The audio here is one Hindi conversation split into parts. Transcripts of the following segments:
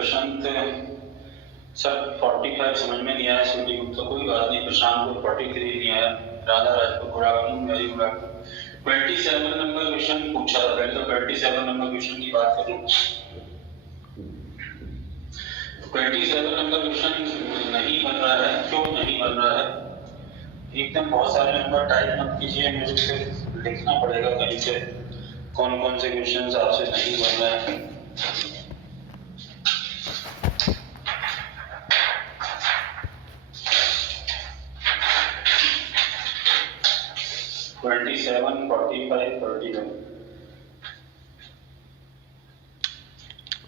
प्रशांत सर 45 समझ में नहीं आया, सूर्य गुप्ता कोई बात नहीं, प्रशांत को 43 नहीं आया, Radha Rajput good afternoon, very good afternoon. 27 number question पूछा था, पहले तो 27 नंबर क्वेश्चन की बात करूं। 27 नंबर क्वेश्चन नहीं बन रहा है, क्यों नहीं बन रहा है? एकदम बहुत सारे नंबर टाइप मत कीजिए, मुझे फिर लिखना पड़ेगा कहीं से कौन कौन से क्वेश्चन आपसे नहीं बन रहे हैं। Seven, 45, 31,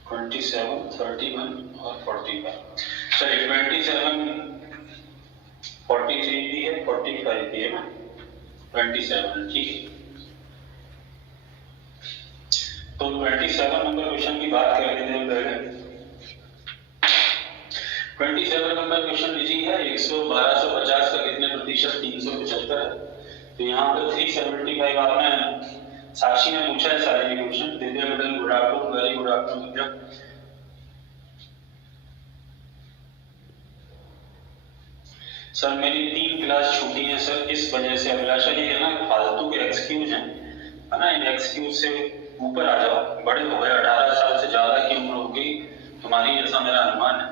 27, 31 और 45। चलिए 27, 43 भी है, 45 भी है ना, 27 ठीक है। तो 27 नंबर क्वेश्चन की बात कर लेते हैं पहले। 27 नंबर क्वेश्चन लीजिए, 1250 का कितने प्रतिशत 375 है। तो यहाँ पे 375 आपने साक्षी ने पूछा है सारे question. Divya madam good afternoon, very good afternoon Divya. Sir मेरी 3 क्लास छूटी है सर, इस वजह से। अभिलाषा ये है ना, फालतू के एक्सक्यूज हैं, है ना, इन एक्सक्यूज से ऊपर आ जाओ। बड़े हो गए, 18 साल से ज्यादा की उम्र हो गई तुम्हारी, ऐसा मेरा अनुमान है।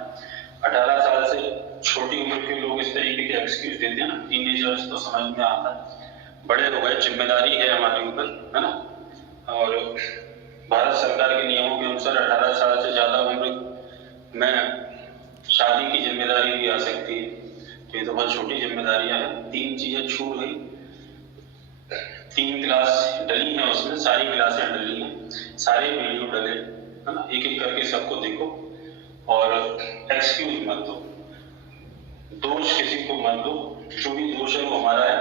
18 साल से छोटी उम्र के लोग इस तरीके के एक्सक्यूज देते हैं ना, टीनेजर्स तो समझ में आता है, बड़े हो गए, जिम्मेदारी है हमारे ऊपर, है ना। और भारत सरकार के नियमों के अनुसार 18 साल से ज्यादा उम्र में शादी की जिम्मेदारी भी आ सकती है। तो ये तो बहुत छोटी जिम्मेदारियां हैं। 3 चीजें छूट गई, 3 क्लास डली है, उसमें सारी क्लासें डली हैं, सारे वीडियो डले, है ना। एक एक करके सबको देखो और एक्सक्यूज मत दो, दोष किसी को मत दो, जो भी दोष है वो हमारा है।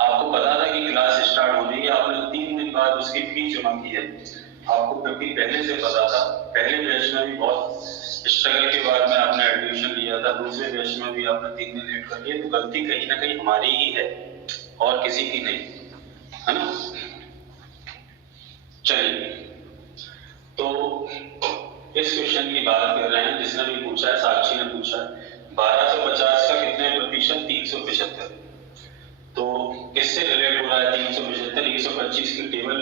आपको पता था कि क्लास स्टार्ट हो रही है, आपने 3 दिन बाद उसकी फीस जमा की है, आपको क्योंकि पहले से पता था। पहले बैच में भी बहुत स्ट्रगल के बाद में आपने एडमिशन लिया था, दूसरे बैच में भी आपने 3 दिन लेट कर लिया, तो गलती कहीं ना कहीं हमारी ही है और किसी की नहीं, है ना। चलिए, तो इस क्वेश्चन की बात कर रहे हैं, जिसने भी पूछा है, साक्षी ने पूछा है 1250 का कितने प्रतिशत 375। तो इससे रिलेट हो रहा है 375, 125 की टेबल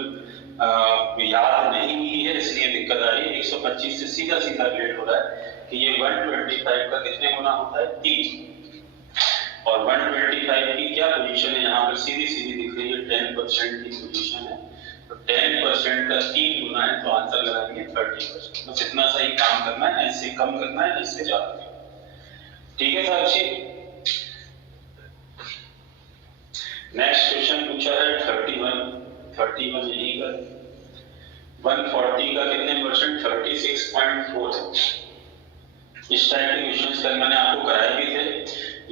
याद नहीं की है, इसलिए दिक्कत आ रही है। 125 से सीधा सीधा रिलेट हो रहा है कि ये 125 का कितने गुना होता है 3, और 125 की क्या पोजीशन है यहाँ पर, सीधी सीधी दिख रही है, 10% की पोजीशन है। तो 10% का 3 गुना है, तो आंसर लगाएंगे 30%। बस इतना सही काम करना है, इससे कम करना है, इससे ज्यादा। ठीक है साक्षी। नेक्स्ट क्वेश्चन पूछा है 31 यही का 140 का कितने परसेंट 36.4 है। इस टाइप के क्वेश्चन कल मैंने आपको कराए भी थे।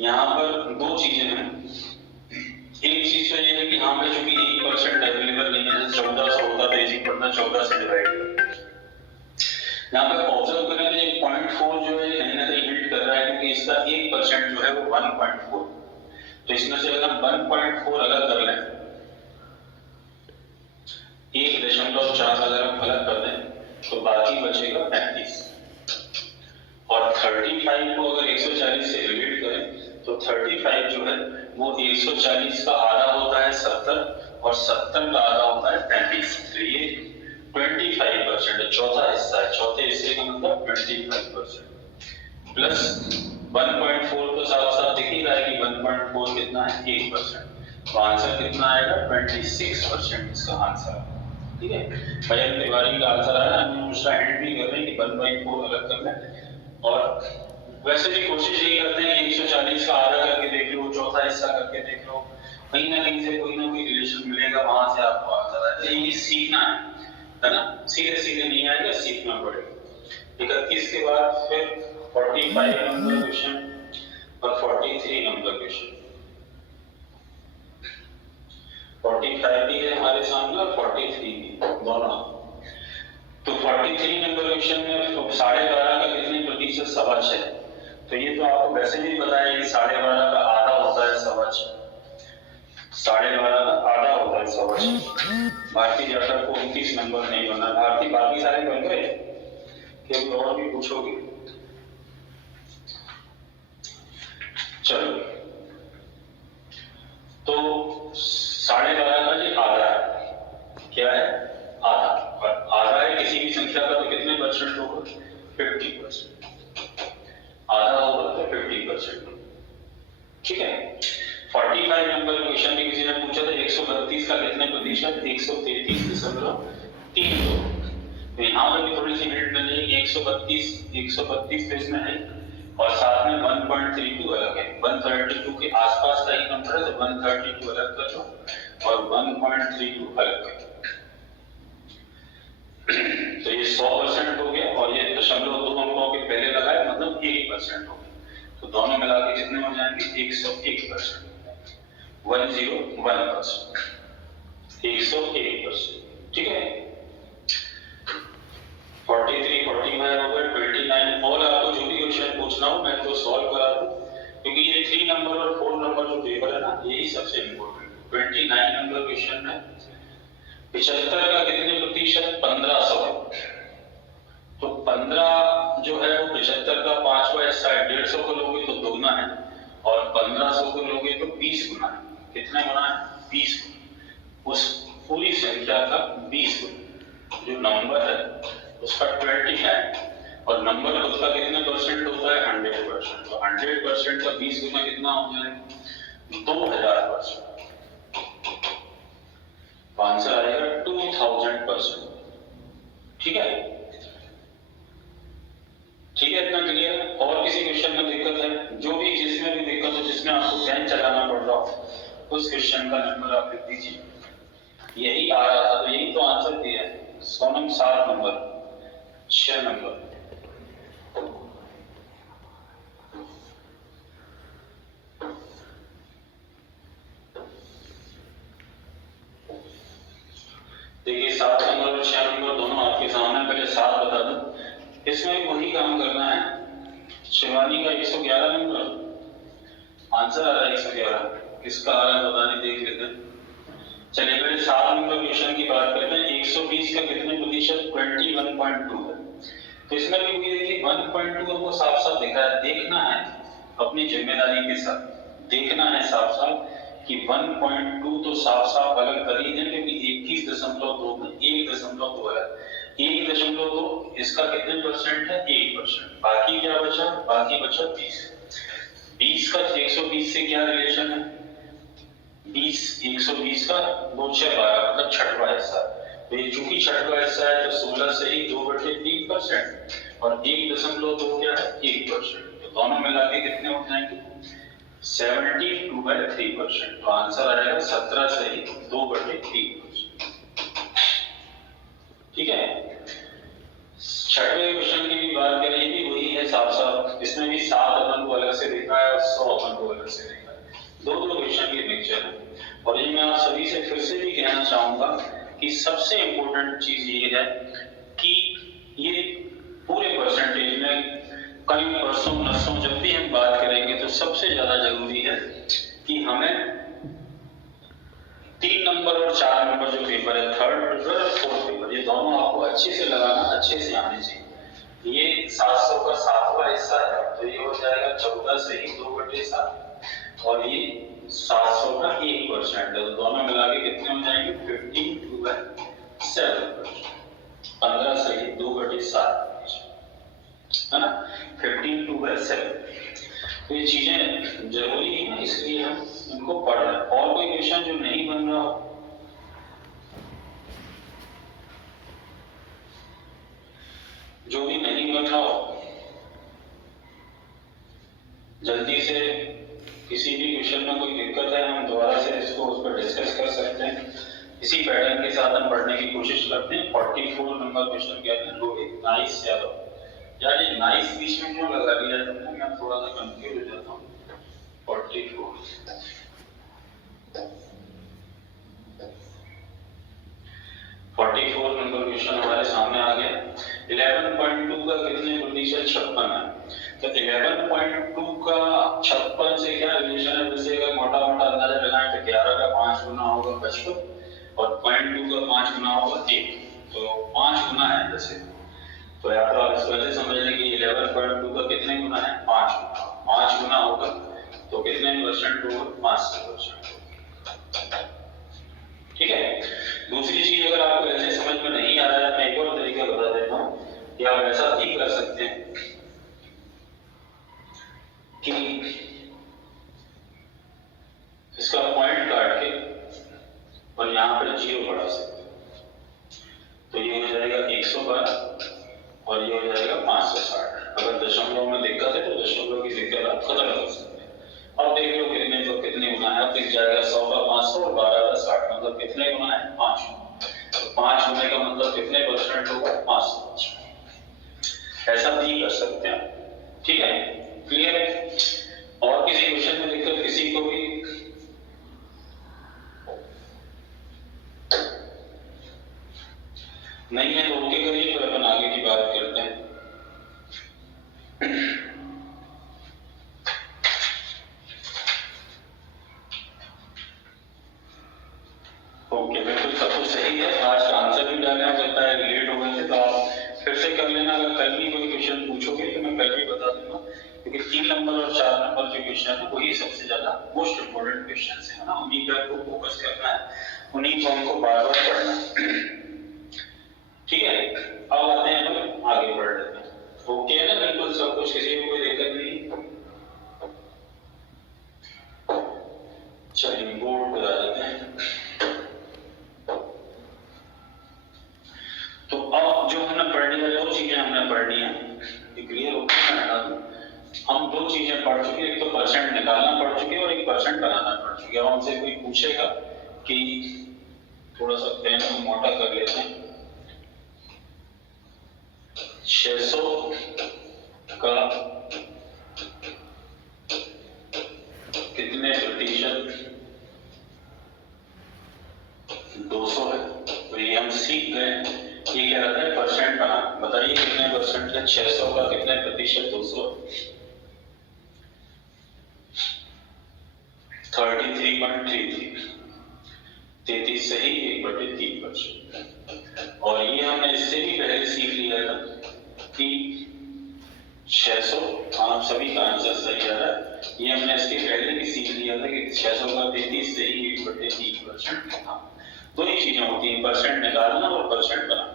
यहाँ पर 2 चीजें हैं। एक चीज तो ये है कि यहाँ पे चूंकि 1% अवेलेबल नहीं है, 1400 होता तो इजी पड़ता, 14 से डिवाइड कर। यहाँ पे ऑब्जर्व करें तो 0.4 जो है कहीं ना कहीं हिंट कर रहा है, क्योंकि इसका 1% जो है वो 1.4। तो इसमें से अगर 1.4 अलग कर लें, 1.4 अगर हम अलग कर दें तो बाकी बचेगा 35। और 35 को अगर 140 से रिलेट करें तो 35 जो है वो 140 का आधा होता है 70, और 70 का आधा होता है 35। तो ये 25% है, चौथा हिस्सा है। चौथे हिस्से का मतलब 25% प्लस 1.4 तो साफ साफ दिख ही रहा है कि 1.4 कितना है 1%। तो आंसर कितना आएगा 26% इसका आंसर। ठीक है, मयंक तिवारी का आंसर आया। हम दूसरा हिंट भी कर रहे हैं कि 1/4 अलग कर लें, और वैसे भी कोशिश यही करते हैं कि 140 का आधा करके देख लो, चौथा हिस्सा करके देख लो, कहीं ना कहीं से कोई ना कोई रिलेशन मिलेगा, वहां से आपको आंसर आएगा। ये सीखना है ना, सीधे सीधे नहीं आएगा, सीखना पड़ेगा। 31 के बाद फिर 45 नंबर क्वेश्चन और 43 नंबर क्वेश्चन। 45 भी है हमारे सामने और 43 भी, दोनों। तो 43 नंबर क्वेश्चन में 12.5 का कितने प्रतिशत 6.25। तो ये तो आपको वैसे भी पता है कि 12.5 का आधा होता है 6.25, 12.5 का आधा होता है 6.25। भारतीय जनता को 29 नंबर नहीं बना। भारतीय बाकी सारे बन गए कि और भी पूछोगे? चलो तो 12.5 का जी आधा है, क्या है आधा, और आधा है किसी भी संख्या का तो कितने परसेंट होगा 50%, आधा होगा तो 50%, ठीक है। 45 नंबर क्वेश्चन में किसी ने पूछा था 132 का कितने प्रतिशत, 133.32, तो यहाँ पर भी थोड़ी सी हिंट मिल जाएगी, 132 तो इसमें है और साथ में 1.32 अलग है, 132 के आसपास का ही नंबर है तो 132 अलग कर लो और 1.32 अलग कर लो, तो ये 100% हो गया और ये 0.2 अंकों के पहले लगाए मतलब 1% हो गया, तो दोनों मिला के कितने हो जाएंगे 101%, 101%, 101%, ठीक है। 43, 45 हो गए, 29 और आपको जो भी क्वेश्चन पूछना हो मैं तो सॉल्व करा दूं, क्योंकि ये 3 नंबर और 4 नंबर जो पेपर है ना यही सबसे इम्पोर्टेंट। 29 नंबर क्वेश्चन में 75 का कितने प्रतिशत 1500, तो 15 जो है वो 75 का 5वां हिस्सा है, 150 को लोगे तो दोगुना है और 1500 को लोगे तो 20 गुना है, कितने गुना है 20 गुना, उस पूरी संख्या का 20 गुना, जो नंबर है उसका 20 है और नंबर उसका कितने परसेंट होता है 100%, तो 100% का 20 गुना कितना हो जाएगा 2000%, तो आंसर आएगा 2000%, ठीक है, ठीक है, इतना क्लियर है। और किसी क्वेश्चन में दिक्कत है, जो भी जिसमें भी दिक्कत हो, जिसमें आपको पेन चलाना पड़ रहा हो उस क्वेश्चन का नंबर आप लिख दीजिए, यही आ रहा था तो यही तो आंसर दिया है, सोनम 7 नंबर 6 नंबर, देखिए 7 नंबर और 6 नंबर दोनों आपके सामने, पहले 7 बता दूं, इसमें भी वही काम करना है, शिवानी का 111 नंबर आंसर आ रहा है 111, किसका आ रहा है पता नहीं, देख लेते हैं। चलिए पहले 7 नंबर क्वेश्चन की बात करते हैं, 120 का कितने प्रतिशत 21.2 है, तो इसमें भी वही देखिए 1.2 हमको साफ साफ दिखा है, देखना है अपनी जिम्मेदारी के साथ, देखना है साफ साफ कि 1.2 तो साफ साफ अलग कर ही दें, क्योंकि 21.2 में 1.2 है, 1.2 इसका कितने परसेंट है 1%, बाकी क्या बचा, बाकी बचा 20 का 120 से क्या रिलेशन है 120 का 2 6 12 मतलब छठवां हिस्सा, तो ये चूंकि छठवां हिस्सा है तो 16 से ही 2/3% और 1.2 क्या है 1%, तो दोनों मिला के कितने हो जाएंगे 72/3%, तो आंसर आएगा 17 से ही 2/3%, ठीक है। छठवें क्वेश्चन की भी बात करें, ये भी वही है साफ साफ, इसमें भी 7 अपन को अलग से लिखा है और 100 अपन को अलग से लिखा है, दो क्वेश्चन के मिक्सचर है। और ये मैं आप सभी से फिर से भी कहना चाहूंगा कि सबसे इंपॉर्टेंट चीज ये है कि ये पूरे परसेंटेज में कल परसों नरसों जब भी हम बात करेंगे तो सबसे ज्यादा जरूरी है कि हमें 3 नंबर और 4 नंबर जो पेपर है, 3rd पेपर और 4th पेपर, ये दोनों आपको अच्छे से लगाना, अच्छे से आने चाहिए। ये 700 का 7वां हिस्सा है तो ये हो जाएगा 14 से ही 2/7 और ये 700 का 1% है, तो दोनों मिला के कितने हो जाएंगे 15/7, 15 से ही 2/7 है ना, 15/7, तो ये चीजें जरूरी है, इसलिए हम इनको पढ़ रहे हैं। और कोई क्वेश्चन जो नहीं बन रहा हो, जो भी नहीं बन रहा हो जल्दी से, किसी भी क्वेश्चन में कोई दिक्कत है हम दोबारा से इसको उस पर डिस्कस कर सकते हैं, इसी पैटर्न के साथ हम पढ़ने की कोशिश करते हैं। 44 नंबर क्वेश्चन कहते हैं रोहित नाइस यादव, यार ये नाइस बीच में क्यों लगा दिया तुमने, मैं थोड़ा सा कंफ्यूज हो जाता हूँ। 44 नंबर क्वेश्चन हमारे सामने आ गया, 11.2 का कितने प्रतिशत 56 है, तो 11.2 का 56 से क्या रिलेशन है, वैसे अगर मोटा मोटा अंदाजा लगाएं तो 11 का 5 गुना होगा 55 और 0.2 का 5 गुना होगा 1, तो 5 गुना है वैसे, तो या तो आप इसको ऐसे समझ लें कि 11.2 का कितने गुना है 5 गुना होगा, तो परसेंट होगा, 500%। ठीक है। दूसरी चीज अगर आपको ऐसे समझ में नहीं आ रहा है, मैं एक और तरीका बता देता हूँ कि आप ऐसा भी कर सकते हैं कि इसका पॉइंट काट के और यहाँ पर 0 बढ़ा सकते हैं। तो ये हो जाएगा 112 और ये हो जाएगा 560। अगर दशमलव में दिक्कत है तो दशमलव की दिक्कत आप खत्म कर सकते हैं। अब देख लो कितने तो कितने गुना है, अब दिख जाएगा 100 का 500 और 12 का 60, मतलब कितने गुना है, 5। तो 5 होने का मतलब कितने परसेंट होगा, 500%। ऐसा भी कर सकते हैं। ठीक है, क्लियर है। और किसी क्वेश्चन में दिक्कत किसी को भी? नहीं है तो ओके करिए, फिर अपन आगे की बात करते हैं। ओके, बिल्कुल सब कुछ सही है। आज का आंसर भी डालना पड़ता है, लेट हो गए थे तो आप फिर से कर लेना। अगर कल भी कोई क्वेश्चन पूछोगे तो मैं कल भी बता दूंगा, क्योंकि 3 नंबर और 4 नंबर जो क्वेश्चन है वही सबसे ज्यादा मोस्ट इम्पोर्टेंट क्वेश्चन है ना, उन्हीं पर आपको फोकस करना है, उन्हीं को हमको बार बार पढ़ना है। ठीक है, अब आते हैं अपन आगे बढ़ लेते हैं। ओके है ना, बिल्कुल सब कुछ, किसी को कोई दिक्कत नहीं। चलिए बोर्ड पे आ जाते हैं। तो अब जो हमने पढ़नी है, 2 चीजें हमने पढ़नी है, क्लियर हो गया। हम 2 चीजें पढ़ चुके, एक तो परसेंट निकालना पढ़ चुके और एक परसेंट बनाना पढ़ चुके। अब हमसे कोई पूछेगा कि थोड़ा सा पेन को मोटा कर लेते हैं, 600 का कितने प्रतिशत 200 है। तो ये हम सीख गए, ये क्या रहता है, परसेंट बना। बताइए कितने परसेंट है 600 का, कितने प्रतिशत 200? 33.33, 33 सही, 1/3%। और ये हमने इससे भी पहले सीख लिया था कि 600, आप सभी का आंसर सही आ रहा है। ये हमने इसके पहले भी सीख लिया था कि 600 का 33 सही, 1/3% था। 2 ही चीजें होती हैं, परसेंट निकालना और परसेंट बनाना।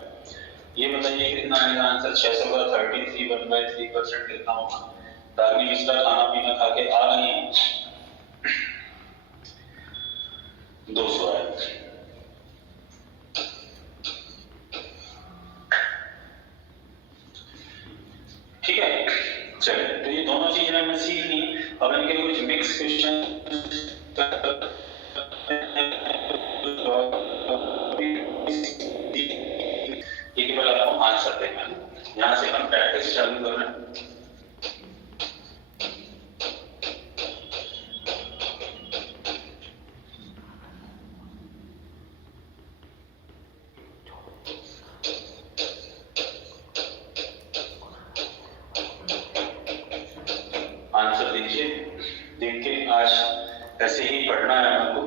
ये बताइए कितना आएगा आंसर 600 का 33 1/3% कितना होगा? दार्मी मिश्रा खाना पीना खा के आ गई हैं, 200 आएगा। ठीक है, चलिए, तो ये दोनों चीजें हमने सीख ली। अब इनके कुछ मिक्स क्वेश्चन ये केवल आपको आंसर देना है, यहाँ से हम प्रैक्टिस चालू कर रहे हैं। आंसर दीजिए, देख के आज ऐसे ही पढ़ना है आपको,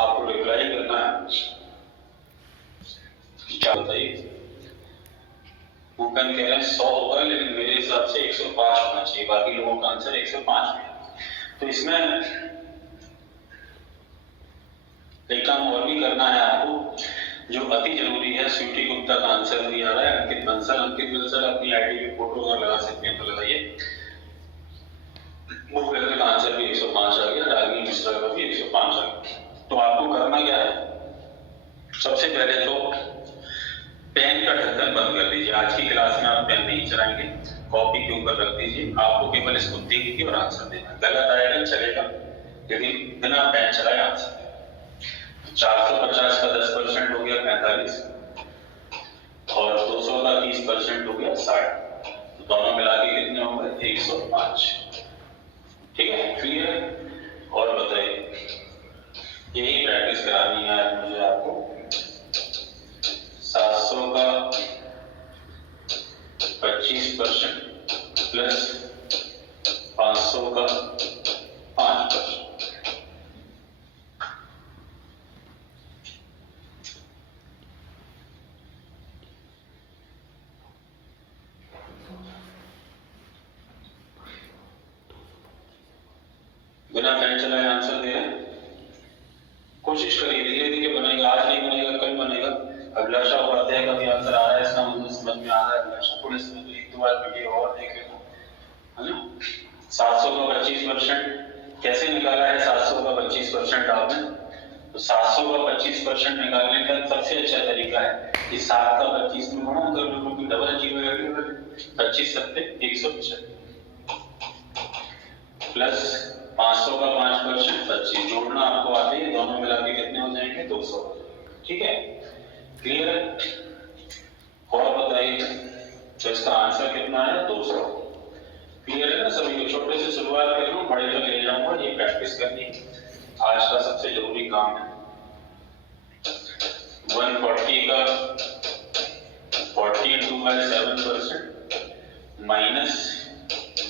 आपको रिप्लाई करना है। क्या बताइए? भूपेन कह रहे हैं 100 होगा, लेकिन मेरे हिसाब से 105 होना चाहिए, बाकी लोगों का आंसर 105 है। तो इसमें एक काम और भी करना है आपको, जो अति जरूरी है। स्वीटी गुप्ता का आंसर भी आ रहा है, अंकित बंसल अपनी आईडी पे फोटो अगर लगा सकते हैं तो लगाइए। वो व्यक्ति का आंसर भी 105 आ गया, रागी मिश्रा का भी 105 आ गया। तो आपको करना क्या है, सबसे पहले तो पेन का ढक्कन बंद कर दीजिए। आज की क्लास में आप पेन नहीं चलाएंगे, कॉपी के ऊपर रख दीजिए। आपको केवल इसको देख के और आंसर देना, गलत आएगा चलेगा, लेकिन बिना पेन चलाए आंसर। 450 का 10% हो गया 45, और 200 का 30% हो गया 60। तो दोनों मिला के कितने हो गए, 105। ठीक है, क्लियर है। और बताइए, यही प्रैक्टिस करानी है मुझे आपको। 700 का 25% प्लस 500 का 5%। बिना फैन चलाए कोशिश करिए, धीरे धीरे बनेगा, आज नहीं बनेगा कल बनेगा। अभिलाषा को आते हैं कभी आंसर आ रहा है, इसका मतलब समझ में आ रहा है अभिलाषा को, इसमें तो एक दो बार वीडियो और देख लेना, है ना। 700 का 25% कैसे निकाला है? 700 का 25% आपने, तो 700 का 25% निकालने का सबसे अच्छा तरीका है कि 7 का 25 में गुणा कर लो, क्योंकि डबल जीरो है, 25 सत्ते 175 प्लस 500 का 5% 25, जोड़ना आपको आते ही, दोनों मिला के कितने हो जाएंगे? 200। ठीक है, क्लियर है? और बताइए, तो इसका आंसर कितना है? 200। क्लियर है ना सभी को? छोटे से शुरुआत कर लो, बड़े तक ले जाऊंगा, ये प्रैक्टिस करनी आज का सबसे जरूरी काम है। 140 का 42/7% माइनस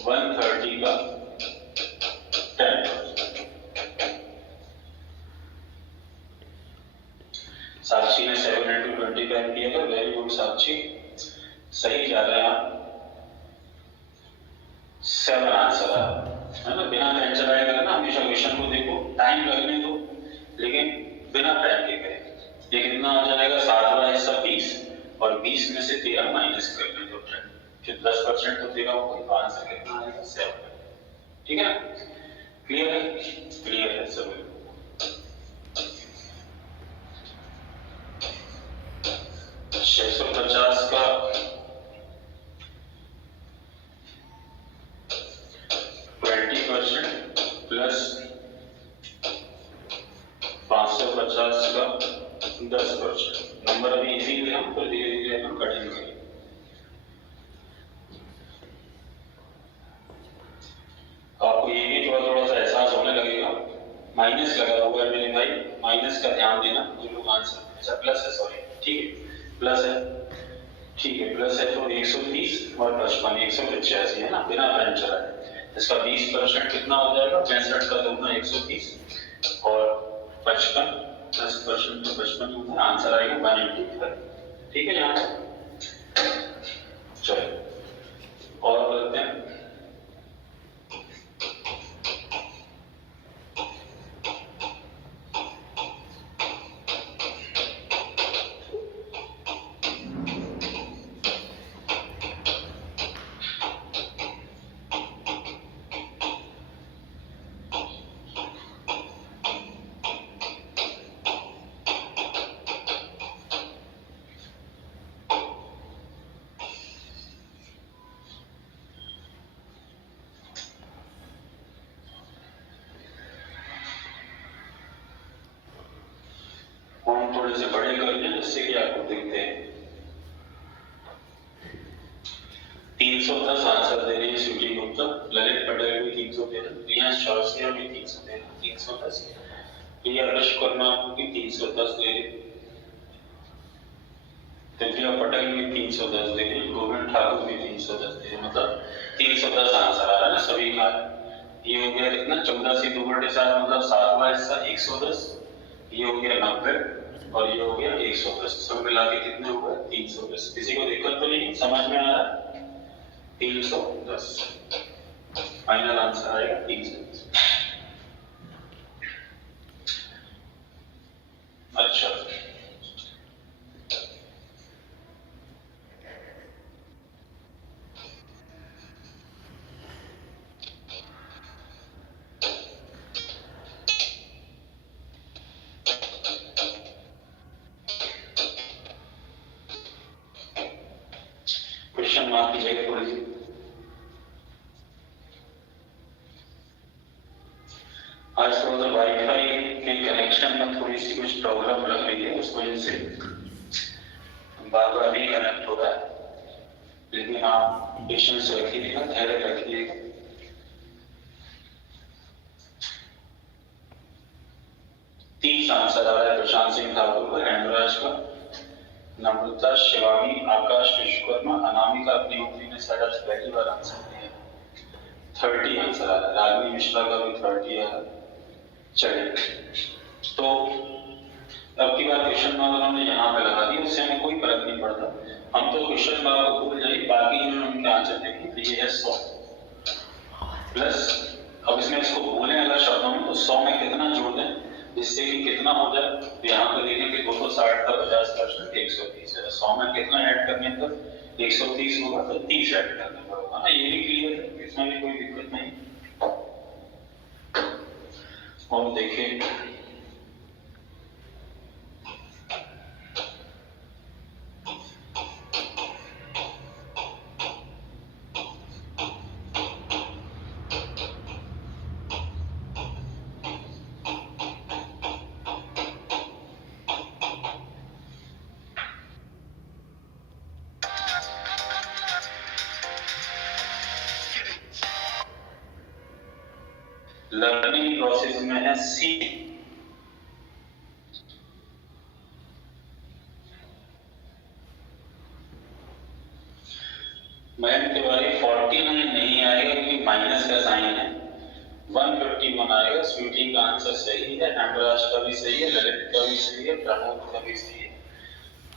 130 का 10%। साक्षी ने 7 into 25 किया था, वेरी गुड साक्षी, सही जा रहे हैं आप। 7 आंसर है ना, बिना पेन चलाए करना, हमेशा क्वेश्चन को देखो, टाइम लगने दो, लेकिन बिना पेन के करें। ये कितना हो जाएगा? 7 का हिस्सा 20, और 20 में से 13 माइनस कर लें तो 10, फिर 10% तो 13 होगा, तो आंसर कितना आएगा? 7। ठीक है, क्लियर है? क्लियर है सभी? 650 का 20% प्लस 550 का 10%। नंबर अभी इजी है, हम तो धीरे धीरे हम करेंगे। आपको ये भी थोड़ा थोड़ा सा एहसास होने लगेगा। माइनस लगा हुआ है मेरे भाई, माइनस का ध्यान देना, जो लोग आंसर, अच्छा प्लस है, सॉरी, ठीक है प्लस है, ठीक है प्लस है, तो 130 और 55 185 है ना, बिना पेन चलाए। इसका 20% कितना हो जाएगा? 65 का 2 130 और 55 10% तो 55 होता है, आंसर आएगा 185। ठीक है यहाँ से, चलो और करते हैं। थोड़े से बड़े कर लें जिससे कि आपको दिखते हैं। 310 आंसर दे रही है स्वीटी गुप्ता, ललित पटेल भी 313, रिया चौरसिया भी 313, 310, प्रिया विश्वकर्मा भी 310 दे रही, दिव्या पटेल भी 310 दे रही, गोविंद ठाकुर भी 310 दे रही, मतलब 310 आंसर आ रहा है ना सभी का। ये हो गया कितना? 14 से 2 बटे 7, मतलब 7वां हिस्सा 110, ये हो गया 90 और ये हो गया 110, सब मिला के कितने हो गए? 310। किसी को दिक्कत तो नहीं, समझ में आ रहा है? 310 फाइनल आंसर आएगा 310। अच्छा, क्वेश्चन मार्क की जगह थोड़ी सी आज थोड़ा सा वाईफाई के कनेक्शन में थोड़ी सी कुछ प्रॉब्लम लग रही है, उस वजह से बार बार भी कनेक्ट हो रहा है, लेकिन आप पेशेंस रखिएगा, धैर्य रखिएगा। तीस आंसर आ रहा है प्रशांत सिंह ठाकुर का, हेमराज का, नम्रता, शिवानी, आकाश विश्वकर्मा, अनामिका अग्निहोत्री ने शायद आज पहली बार आंसर दिया। 30 आंसर आ रहा है, रागनी मिश्रा का भी 30 आ रहा है। चलिए, तो अब की बार क्वेश्चन मार्क उन्होंने यहाँ पे लगा दिया, उससे हमें कोई फर्क नहीं पड़ता, हम तो क्वेश्चन मार्क को भूल जाइए, बाकी जो उनके आंसर देखें, ये है 100 प्लस, अब इसमें इसको बोले अगर शब्दों में, तो 100 में कितना जोड़ दें जिससे कि कितना हो जाए? 160 का 50% 130 है, 100 में कितना ऐड करने पर 130 होगा, तो 30 ऐड करना पड़ेगा ना। ये भी क्लियर है, इसमें भी कोई दिक्कत नहीं। और देखिए लर्निंग प्रोसेस में है सी। मैम के बारे 49 नहीं आएगा क्योंकि माइनस का साइन है, 151 आएगा। स्वीटी का आंसर सही है, हेमराज का भी सही है, ललित का भी सही है, प्रमोद का भी सही है,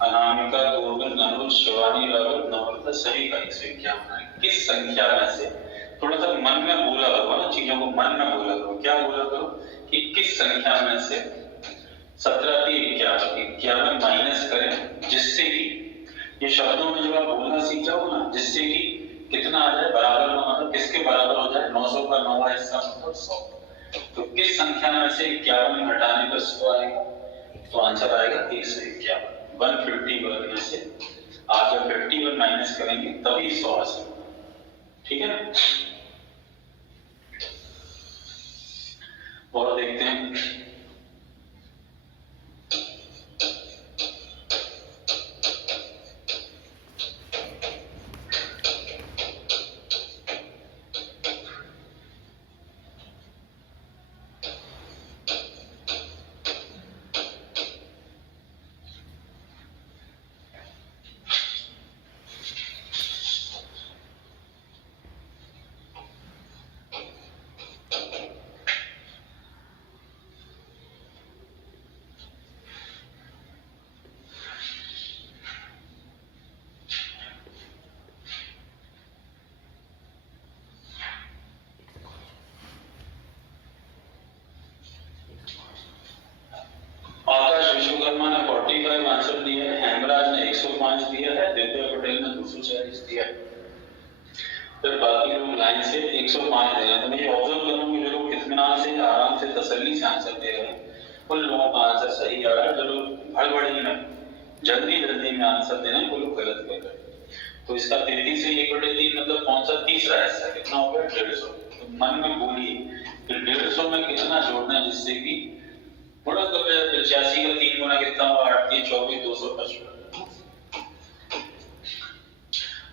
अनामिका, गोविंद, अनुज, शिवानी, राहुल, नम्रता सभी का 151 है। किस संख्या में से, थोड़ा सा मन में बोला करो ना, चीजों को मन में बोला करो। क्या बोला करो कि किस संख्या में से 17 की 51 माइनस करें जिससे कि ये शब्दों में जब आप बोलना सीख जाओ ना, जिससे कि कितना आ जाए बराबर में, मतलब किसके बराबर हो जाए, 900 का 9वां हिस्सा मतलब 100। तो किस संख्या में से 51 घटाने पर 100 आएगा, तो आंसर आएगा 151। 151 में से आप जब 51 माइनस करेंगे तभी 100 आ सकता, ठीक है ना। और देखते हैं विश्वकर्मा ने 45 आंसर दिया है, हेमराज ने 105 दिया है, दिव्या पटेल ने 240 दिया है। फिर बाकी लोग लाइन से 105 दे रहे हैं। तो मैं ये ऑब्जर्व करूंगी जो लोग इत्मीनान से आराम से तसल्ली से आंसर दे रहे हैं उन लोगों का आंसर सही आ रहा है। जो लोग हड़बड़ी में जल्दी में आंसर दे रहे हैं वो लोग गलत कर रहे हैं। तो इसका 33 से 1/3 मतलब कौन सा तीसरा हिस्सा कितना हो गया, 150। तो मन में बोलिए कि 150 में कितना जोड़ना है जिससे कि बड़ा तो 85 का 3 गुना कितना हुआ, 8 3 24 255।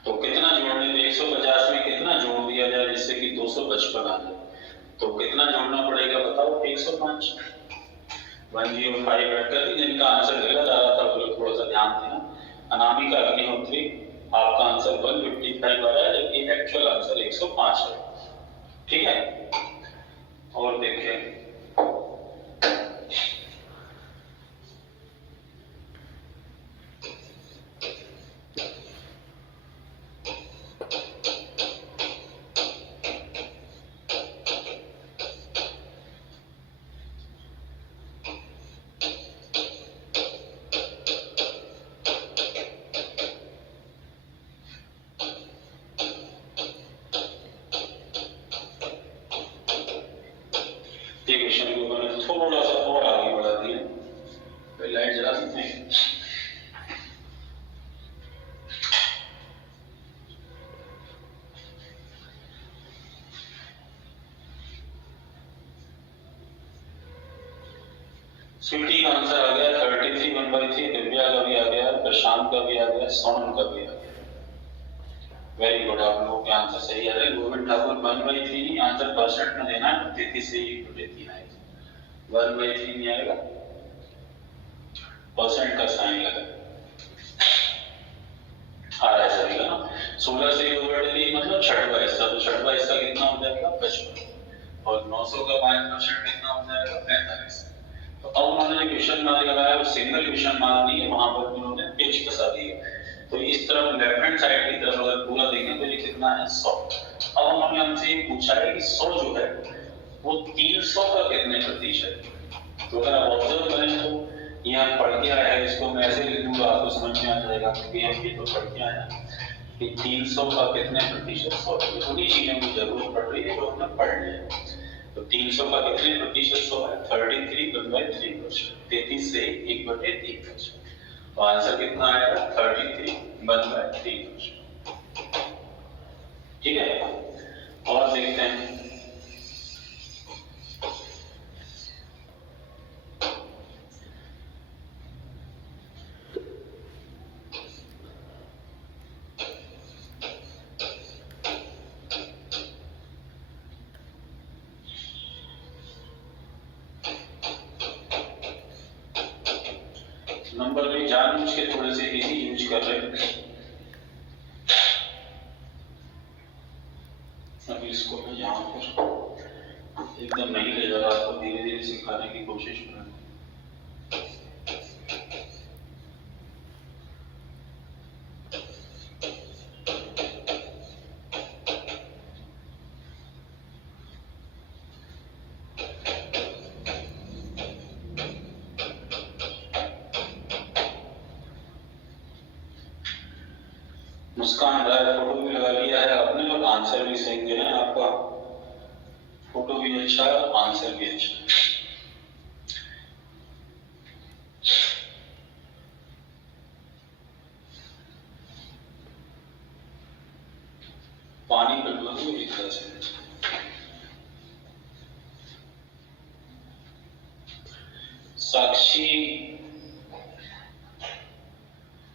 तो कितना जोड़ने में 150 में कितना जोड़ दिया जाए जिससे कि 255 आ जाए, तो कितना जोड़ना पड़ेगा बताओ, 105। 105 ऐड कर दी। जिनका आंसर गलत आ रहा था वो लोग थोड़ा सा ध्यान देना। अनामिका अग्निहोत्री आपका आंसर 155 आ रहा है जबकि एक्चुअल आंसर 105 है, ठीक है। और देखिए थोड़ा सा और आगे बढ़ा दिया, लाइट जला सकते हैं। स्वीटी का आंसर आ गया 33 1/3, दिव्या का भी आ गया, प्रशांत का भी आ गया, सोनम का भी आ गया। वेरी गुड, आप लोगों के आंसर सही आ रहे हैं। गोविंद ठाकुर 1/3 नहीं, आंसर परसेंट में देना है, 33 से 1/3 आएगा, 1/3 नहीं आएगा, परसेंट का साइन लगा आ रहा है सभी का ना। 16 से 1/3 मतलब छठवां हिस्सा, तो छठवां हिस्सा कितना हो जाएगा, 55। और 900 का 5% कितना हो जाएगा, 45। तो अब उन्होंने क्वेश्चन मार्क लगाया, वो सिंगल क्वेश्चन मार्क नहीं है, वहां पर उन्होंने पिच फंसा दी है। तो इस तरफ लेफ्ट हैंड साइड की तरफ अगर पूरा देखें तो ये कितना है, 100। अब उन्होंने हमसे ये पूछा है कि 100 जो है वो 300 का कितने प्रतिशत है। तो अगर आप ऑब्जर्व करें तो ये हम पढ़ के आए हैं, इसको मैं ऐसे लिख दूंगा आपको समझ में आ जाएगा, क्योंकि हम ये तो पढ़ के आए हैं कि 300 का कितने प्रतिशत 100 है। उन्हीं चीजों की जरूरत पड़ रही है जो हमने पढ़ लिया। तो 300 का कितने प्रतिशत 100 है, 33/3%, 33 से 1/3%। तो आंसर कितना आएगा, 33/3%। ठीक है, और देखते हैं। नंबर में जानबूझ के थोड़े से इजी यूज कर रहे हैं। अभी इसको मैं यहाँ पर एकदम नहीं ले जा रहा, आपको धीरे धीरे सिखाने की कोशिश कर रहा हूँ। मुस्कान राय फोटो भी लगा लिया है आपने और आंसर भी सही दे रहे हैं। आपका फोटो भी अच्छा है और आंसर भी अच्छा है। पानी पिलवा दो एक तरह से। साक्षी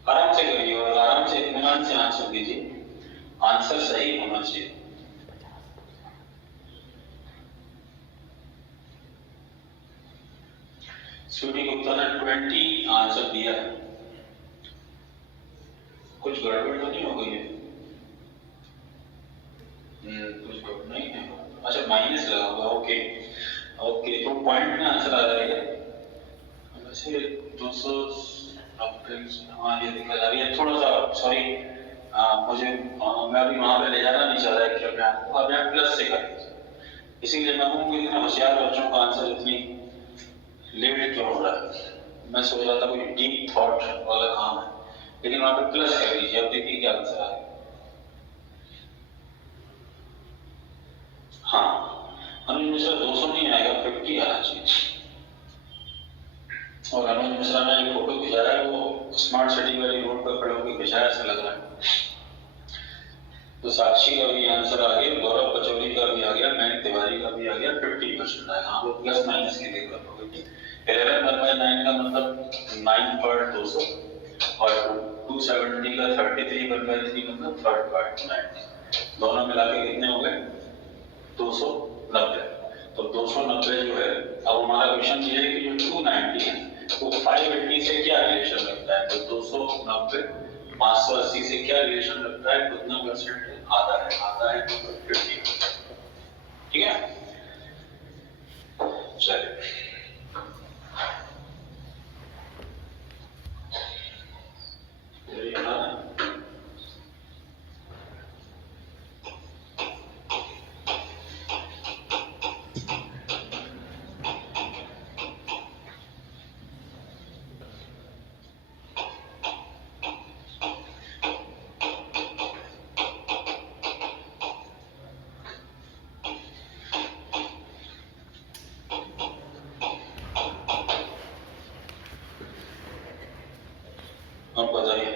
आराम से करिए और आराम से इत्मीनान से आंसर दीजिए, आंसर सही होना चाहिए। स्वीटी गुप्ता ने 20 आंसर दिया है, कुछ गड़बड़ तो नहीं हो गई है? कुछ गड़बड़ नहीं है, अच्छा माइनस लगा हुआ, ओके ओके, तो पॉइंट में आंसर आ जाएगा। वैसे 200 हाँ ये दिखा जा रही है, थोड़ा सा सॉरी मुझे मैं अभी वहां पे ले जाना नहीं चाह रहा एक्चुअली में आपको, अब मैं प्लस से करें, इसीलिए मैं हूँ कि इतना होशियार बच्चों का आंसर इतनी लेट क्यों हो रहा है। मैं सोच रहा था कोई डीप थॉट वाला काम है, लेकिन वहां पे प्लस कर लीजिए। अब देखिए क्या आंसर आएगा। हाँ अनुज मिश्रा 200 नहीं आएगा, 50 आना चाहिए। और अनुज मिश्रा ने एक फोटो खिंचाया है, वो स्मार्ट सिटी वाली रोड पर खड़े होकर खिंचाया ऐसा लग रहा है। तो साक्षी का भी आंसर आ गया, गौरव पचौरी का भी आ गया, मैन तिवारी का भी आ गया, 50% आएगा। हाँ वो प्लस माइनस के लिए कर दोगे। 11/9 का मतलब 9/200 और 270 का 33/3 मतलब 3/90, दोनों मिला के कितने हो गए 290। तो 290 जो है, अब हमारा क्वेश्चन ये है कि जो 290 है वो 580 से क्या रिलेशन रखता है। तो 290 580 से क्या रिलेशन रखता है, कितना परसेंट है, आधा है, आधा है तो 50%। ठीक है चलिए आप बताइए।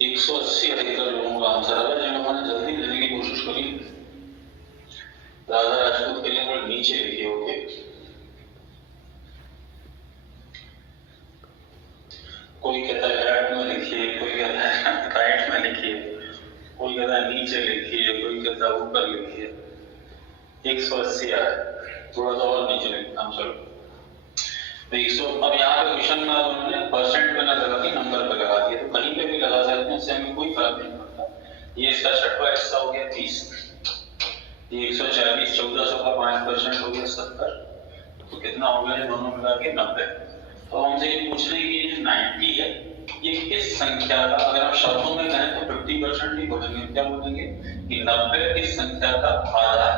एक 180 अधिकतर लोगों का आंसर है, जिन लोगों ने जल्दी लेने की कोशिश करी। राजा राजपूत के लिए थोड़ा नीचे लिखिए, ओके। कोई कहता है लेफ्ट में लिखिए, कोई कहता है राइट में लिखिए, कोई कहता है नीचे लिखिए, कोई कहता है ऊपर लिखिए। 180 आया, थोड़ा सा और नीचे लिखना। चलो तो 100, अब यहाँ पे क्वेश्चन में उन्होंने परसेंट पे ना लगा के नंबर पे लगा दिया, तो कहीं पे भी लगा सकते हैं, इससे हमें कोई फर्क नहीं पड़ता। ये इसका छठवां हिस्सा हो गया 30, ये 140, 1400 का 5% हो गया 70, तो कितना हो गया दोनों मिला के 90। तो हमसे ये पूछ रहे हैं कि ये 90 है ये किस संख्या का, अगर आप शब्दों में कहें तो 50% ही बोलेंगे, क्या बोलेंगे कि 90 किस संख्या का आधा है,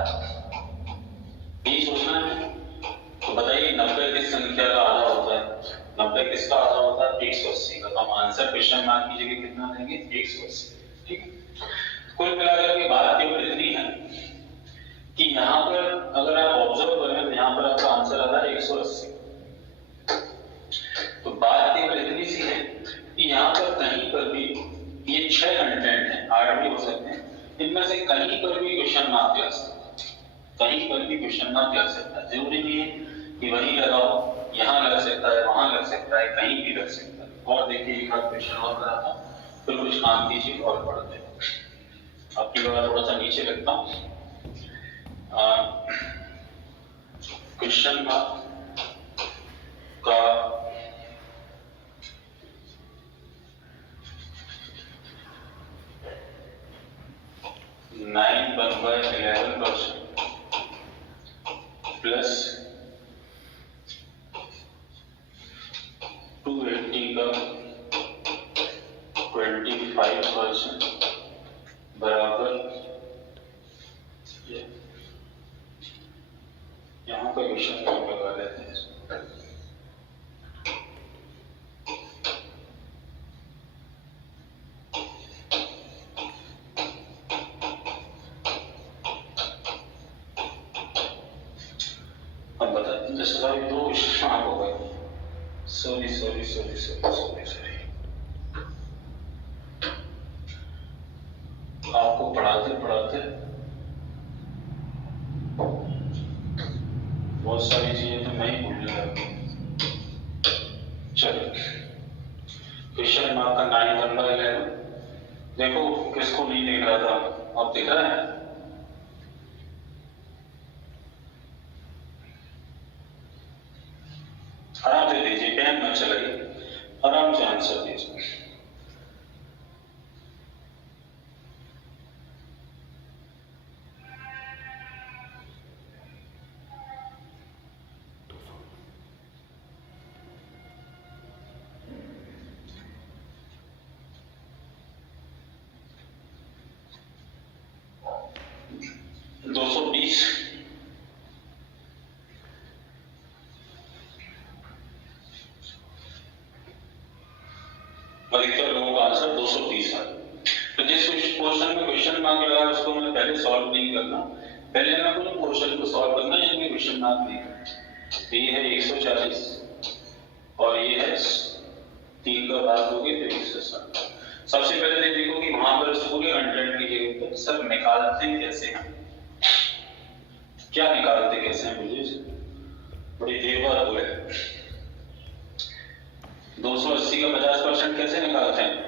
यही सोचना है। तो बताइए 90 किस संख्या का आधा होता है, 90 किसका आधा होता है 180 का। तो हम आंसर क्वेश्चन मार्क की जगह कितना देंगे 180। ठीक है, कुल मिलाकर के बात केवल इतनी है कि यहाँ पर अगर आप ऑब्जर्व करें तो यहाँ पर आपका आंसर आ रहा है 180। तो बात केवल इतनी सी है कि यहाँ पर कहीं पर भी ये 6 कंटेंट है, 8 भी हो सकते हैं, इनमें से कहीं पर भी क्वेश्चन मार्क लग सकता है, कहीं पर भी क्वेश्चन मार्क लग सकता है। जरूरी नहीं है कि वहीं लगाओ, यहाँ लग सकता है, वहां लग सकता है, कहीं भी लग सकता है। और देखिए एक आध क्वेश्चन और कराता हूँ, फिर कुछ काम कीजिए और पढ़ते हैं। आपकी जगह थोड़ा सा नीचे रखता हूँ। क्वेश्चन मार्क का 9/11% प्लस 280 का 25% बराबर, यहाँ पर क्वेश्चन मार्क लगा लेते हैं। अब बताते हैं, जैसे भाई 2 क्वेश्चन मार्क हो गए। सॉरी आपको पढ़ाते पढ़ाते बहुत सारी चीजें तो मैं ही भूल गया। चलो क्वेश्चन मार्क का 9/11, देखो किसको नहीं देख रहा था, अब दिख रहा है। आराम से दीजिए, पेन मत चलाइए, आराम से आंसर दीजिए। अधिकतर लोगों का आंसर 230 है। तो जिस क्वेश्चन में क्वेश्चन मार्क लगा है उसको मैं पहले सॉल्व नहीं करना, पहले मैं कुछ क्वेश्चन को सॉल्व करना है जिसमें क्वेश्चन मार्क नहीं करना। ये है 140 और ये है 3 का भाग दोगे तो 160। सबसे पहले देखो कि वहां पर पूरे कंटेंट की जगह पर सर निकालते कैसे हैं, क्या निकालते कैसे हैं, मुझे बड़ी देर बाद बोले। 280 का 50% कैसे निकालते हैं?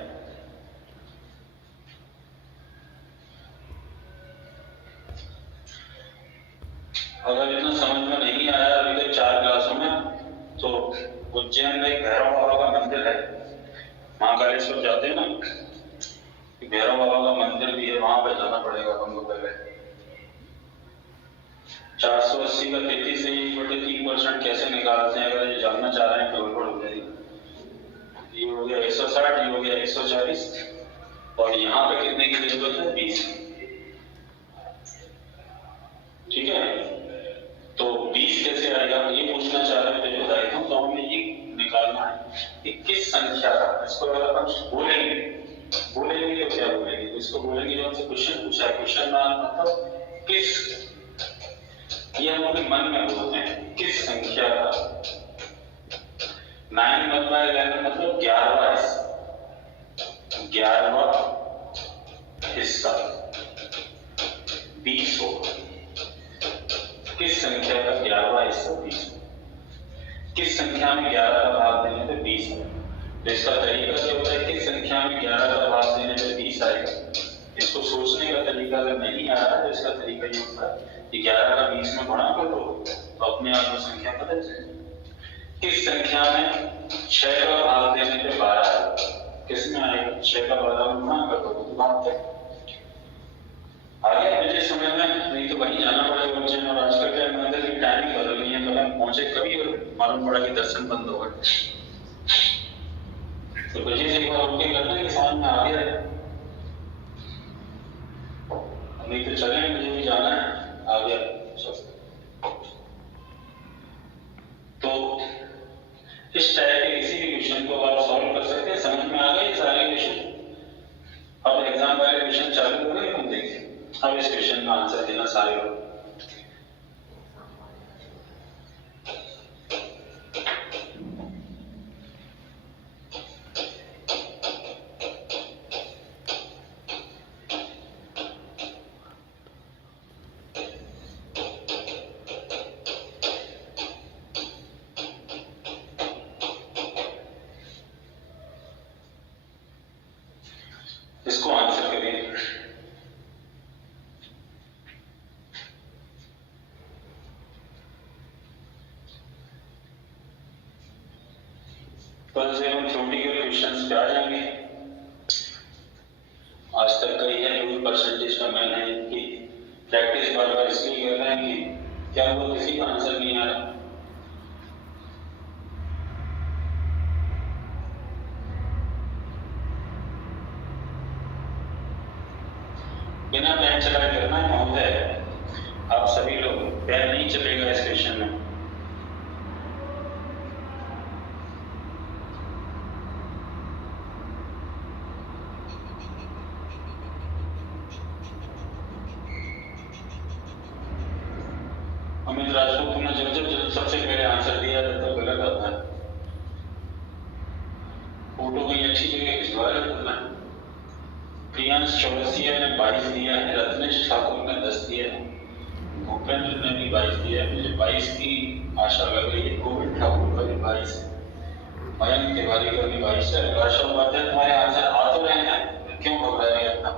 अगर इतना समझ में नहीं आया अभी तक 4 क्लासों में, तो उज्जैन में भैरव बाबा का मंदिर है, महाकालेश्वर जाते हैं ना, भैरव बाबा का मंदिर भी है, वहां पे जाना पड़ेगा हमको पहले। 480 का 33/3% कैसे निकालते हैं, अगर ये जानना चाह रहे हैं तो गड़बड़ हो जाएगी। ये हो गया 160, ये हो गया 140 और यहाँ पे कितने की जरूरत है 20। ठीक है, तो 20 कैसे आएगा ये पूछना चाह रहे थे, बता देता हूँ। तो हमें ये निकालना है कि किस संख्या का, इसको अगर हम बोलेंगे तो क्या बोलेंगे, तो इसको बोलेंगे जो हमसे क्वेश्चन पूछा है, क्वेश्चन मतलब किस, ये हम अपने मन में बोलते हैं किस संख्या का 9/11 मतलब 11वां हिस्सा 20 होगा। किस संख्या का 11वां हिस्सा 20, किस संख्या में 11 का भाग देने पे 20 है। तो इसका तरीका क्या होता है, किस संख्या में 11 का भाग देने पे 20 आएगा। इसको सोचने का तरीका अगर नहीं आ रहा है तो इसका तरीका ये होता है कि 11 का 20 में गुणा कर दो तो अपने आप को संख्या बदल जाएगी। किस संख्या में 6 का भाग देने पे 12 आएगा, किस में आएगा 6 का 12 में गुणा कर दो तो बात है आगे। मुझे समय में नहीं तो वहीं जाना पड़ेगा उज्जैन, और आजकल क्या मंदिर की टाइमिंग बदल गई है, तो पहुंचे कभी और मालूम पड़ा कि दर्शन बंद हो गए। तो बच्चे से एक बार उनके करना कि समझ में आ गया है, नहीं तो चले, मुझे भी जाना है, आ गया सब। तो इस टाइप के किसी भी क्वेश्चन को आप सॉल्व कर सकते हैं। समझ में आ गए सारे क्वेश्चन? अब एग्जाम वाले क्वेश्चन चालू हो गए, हम देखिए अब इस क्वेश्चन का आंसर देना सारे लोग। इसको आंसर करिए। कल से हम थ्योरेटिकल क्वेश्चंस पे आ जाएंगे। आज तक का ये यूज परसेंटेज का मैंने है कि प्रैक्टिस बार बार इसलिए कर रहे हैं कि क्या वो किसी का आंसर नहीं आ रहा। बिना पेन चलाए करना है महोदय, आप सभी लोग, पेन नहीं चलेगा इस क्वेश्चन में। अमित राजपूत ने जब सबसे पहले आंसर दिया था तो गलत आता है। फोटो कहीं अच्छी जगह खिंचवा रहे थे। प्रियांश चौरसिया ने 22 दिया है, रत्नेश ठाकुर ने 10 दिया है, भूपेंद्र ने भी 22 दिया है, मुझे 22 की आशा लग रही है। गोविंद ठाकुर का भी 22 है, मयंक तिवारी का भी 22 है। राशव उपाध्याय तुम्हारे आंसर आ तो रहे हैं, क्यों घबरा रहे हैं अपना?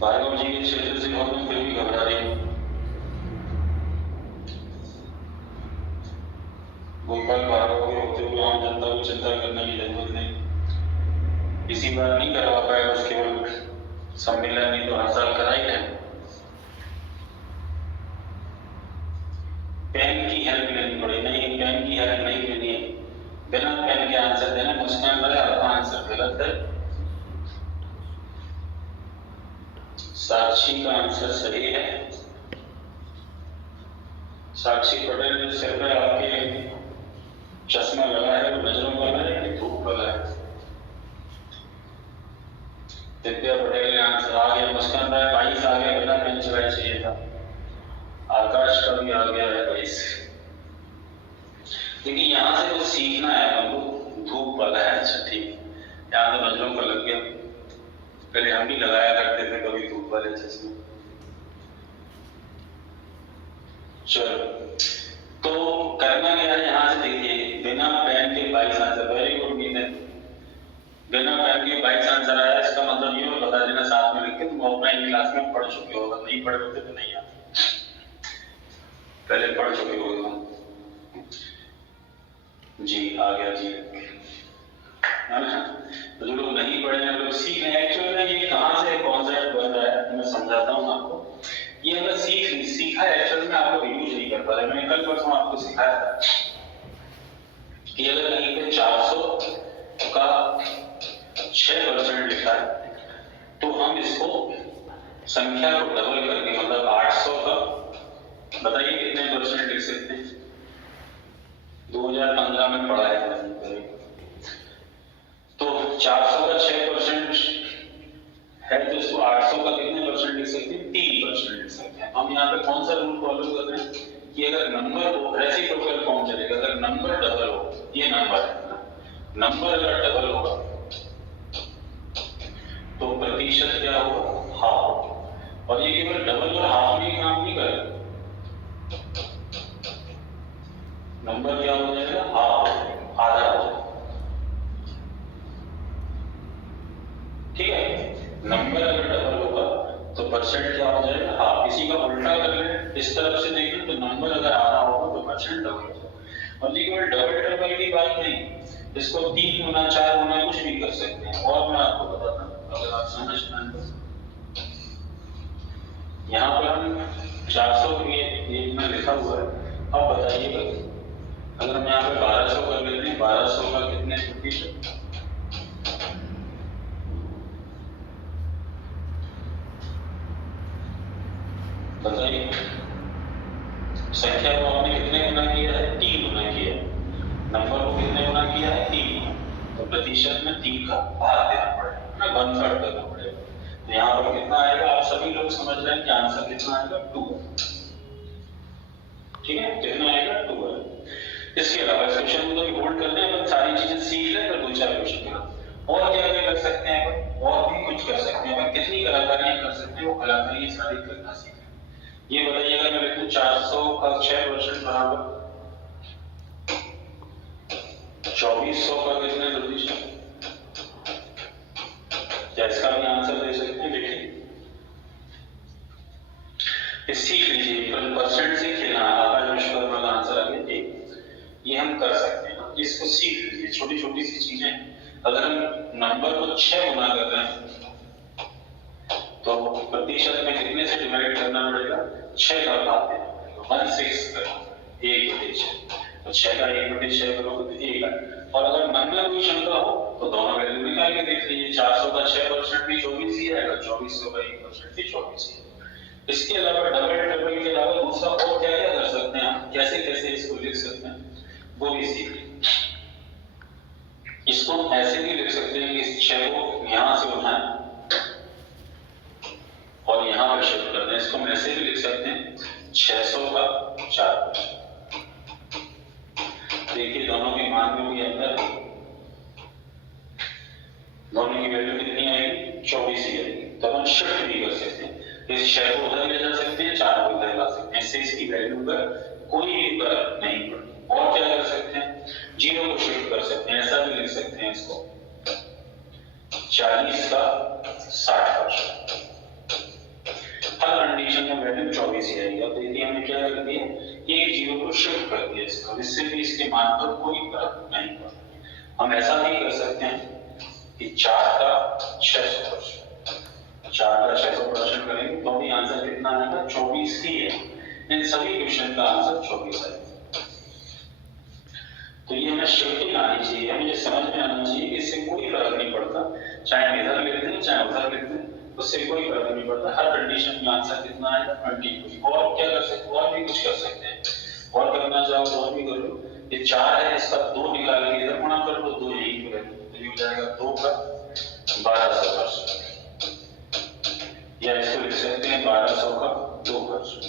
भार्गव जी के क्षेत्र से हो तुम फिर भी घबरा रही हो। गोपाल भार्गव के होते हुए आम जनता को चिंता करने की जरूरत नहीं। इसी बार नहीं करवा पाएगा, उसके केवल सम्मेलन नहीं तो हर साल कराई है। पेन की हेल्प लेनी पड़ी, नहीं पेन की हेल्प नहीं लेनी है, बिना पेन के आंसर देना मुश्किल है। आपका आंसर गलत है, साक्षी का आंसर सही है। साक्षी पटेल जो सिर पर आपके चश्मा लगा है वो नजरों वाला है कि धूप वाला है? दिव्या पटेल ने आंसर आ गया। मुस्कान राय 22 आ गया, बिना पेन चलाए चाहिए था। आकाश का भी आ गया है 22। देखिए यहाँ से कुछ सीखना है हमको, धूप वाला है, अच्छा ठीक, यहाँ तो नजरों का लग गया। पहले हम भी लगाया करते थे कभी धूप वाले चश्मे। चलो तो करना क्या है, यहाँ से देखिए बिना पेन के 22 आंसर, वेरी गुड मीनन, बिना पेन के 22 आंसर आया। इसका मतलब ये बता देना साथ में लिख के, तुम ऑफलाइन क्लास में पढ़ चुके हो, अगर नहीं पढ़े होते तो नहीं आते, पहले पढ़ चुके हो तुम जी। आ गया जी, तो जो लोग नहीं पढ़े हैं लोग सीख रहे हैं। एक्चुअली में ये कहाँ से कॉन्सेप्ट बन रहा है मैं समझाता हूँ आपको। ये अगर सीखा एक्चुअल में आप लोग यूज नहीं कर पा रहे। मैंने कल परसों आपको सिखाया था कि अगर कहीं पे 400 का 6% लिखा है तो हम इसको संख्या को डबल करके, मतलब 800 का बताइए कितने परसेंट लिख सकते हैं? 2015 में पढ़ा है तो 400 का 6% है तो इसको 800 का कितने परसेंट लिख सकते हैं? 3% लिख सकते हैं। हम यहाँ पे कौन सा रूल फॉलो कर रहे हैं कि अगर नंबर हो, रेसिप्रोकल फॉर्म चलेगा। अगर नंबर डबल हो, ये नंबर है, नंबर अगर डबल होगा तो प्रतिशत क्या होगा? हाफ। और ये केवल डबल और हाफ में काम नहीं करेगा, नंबर क्या हो जाएगा? हाफ, आधा हो जाएगा। ठीक है, नंबर अगर डबल होगा तो परसेंट क्या हो जाएगा? हाफ। इसी का उल्टा कर ले, इस तरफ से देखें तो नंबर अगर आधा होगा तो परसेंट डबल होगा। और ये केवल डबल की बात नहीं, इसको 3 गुना 4 गुना कुछ भी कर सकते हैं। और मैं आपको बताता हूँ, अगर आप समझ पाए, यहाँ पर हम 400 ये में लिखा हुआ है। अब बताइएगा अगर हम यहाँ पे 1200 कर लेते हैं, 1200 का कितने प्रतिशत? बताइए। संख्या को आपने कितने गुना किया है? 3 गुना किया है। नंबर को कितने गुना किया है? 3 गुना। तो प्रतिशत में 3 का भाग देना पड़ेगा ना, 1/3 करना पड़ेगा। तो यहाँ पर कितना आएगा? आप सभी लोग समझ रहे हैं कि आंसर कितना आएगा? 2। ठीक है, कितना आएगा? 2 है। इसके अलावा इस क्वेश्चन को तो होल्ड करते हैं, अपन सारी चीजें सीख लें फिर 2-4 क्वेश्चन करें। और क्या क्या कर सकते हैं अपन? और भी कुछ कर सकते हैं अपन। कितनी कलाकारियां कर सकते हैं, वो कलाकारी सारी करना सीखें। ये बताइएगा, मैं लिखूं 400 का 6% बराबर 2400 का कितने प्रतिशत? क्या इसका भी आंसर दे सकते हैं? देखिए सीख लीजिए, परसेंट से खेलना। आकाश विश्वकर्मा का आंसर आ गया 1। ये हम कर सकते हैं, इसको सीख लीजिए। छोटी छोटी सी चीजें। अगर हम नंबर को 6 गुना कर रहे हैं तो प्रतिशत में कितने से डिवाइड करना पड़ेगा? 6 का भाग देना पड़ेगा। 1/6 करना, 1/6। तो 6 का 1/6 करोगे तो 1 है। और अगर मन में कोई शंका हो तो दोनों वैल्यू निकाल के देख लीजिए। 400 का 6% भी 24 ही आएगा, 2400 का 1% भी 24 ही। इसके अलावा डबल के अलावा दूसरा और क्या क्या कर सकते हैं हम, कैसे कैसे इसको लिख सकते हैं, वो भी सीख लें। इसको ऐसे भी लिख सकते हैं कि इस 6 को यहां से उठाएं और यहां पर शिफ्ट कर दें। इसको हम ऐसे भी लिख सकते हैं 600 का 4%। देखिए दोनों के मान में भी अंतर है, दोनों की वैल्यू कितनी आएगी? 24 ही आएगी। तो हम शिफ्ट भी कर सकते हैं, इस 6 को उधर ले जा सकते हैं, 4 को इधर ला सकते हैं। इससे इसकी वैल्यू पर कोई भी फर्क नहीं पड़ता। और क्या कर सकते हैं? 0 को शिफ्ट कर सकते हैं, ऐसा भी लिख सकते हैं इसको 40 का 60%। हर कंडीशन में वैल्यू 24 ही आएगी। अब देखिए हमने क्या कर दिया, एक 0 को शिफ्ट कर दिया इसका, इससे भी इसके मान पर कोई फर्क नहीं पड़ता। हम ऐसा भी कर सकते हैं कि 4 का 600%, 4 का 600% करेंगे तो भी आंसर कितना आएगा? 24 ही है। इन सभी क्वेश्चन का आंसर 24 है। तो ये हमें शिफ्टिंग आनी चाहिए, हमें ये समझ में आना चाहिए कि इससे कोई फर्क नहीं पड़ता, चाहे इधर लिखते हैं चाहे उधर लिखते हैं, उससे कोई फर्क नहीं पड़ता। हर कंडीशन में आंसर कितना आएगा? 20। और क्या कर सकते हैं? और भी कुछ कर सकते हैं। और करना चाहो तो और भी कर लो। ये 4 है, इसका 2 निकाल के इधर गुणा कर लो, 2 यहीं पे रख लो, तो ये हो जाएगा 2 का 1200%। या इसको लिख सकते हैं 1200 का 2%।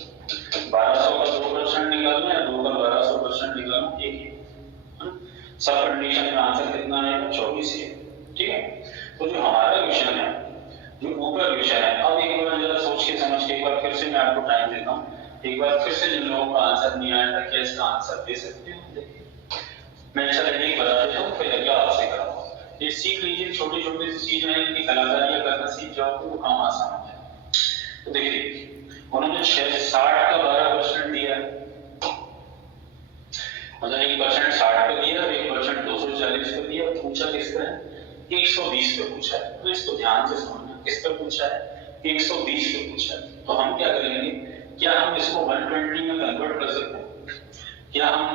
1200 का 2% निकालना है, 2 का 1200% निकालना, एक ही। सब कंडीशन में आंसर कितना आएगा? 24 है। ठीक है, तो जो हमारा क्वेश्चन है, जो ऊपर क्वेश्चन है, अब एक बार जरा सोच के समझ के एक बार फिर से मैं आपको टाइम देता हूँ। एक बार फिर से जिन लोगों का आंसर नहीं आया था, क्या इसका आंसर दे सकते हैं? देखिए मैं चलो एक बता देता हूँ, फिर अगला आपसे कराऊंगा। ये सीख लीजिए, छोटी छोटी सी चीजें हैं, इनकी कलाकारियां करना सीख जाओगे तो काम आसान हो जाएगा। तो देखिए उन्होंने 60 का 12% दिया है, मतलब 1% 60 पे दिया और 1% 240 पे दिया। पूछा किसका है? 120 पे पूछा है। तो इसको ध्यान से समझना, किस पे पूछा है? 120 पे पूछा है। तो हम क्या करेंगे, क्या हम इसको 120 में कन्वर्ट कर सकते हैं? क्या हम,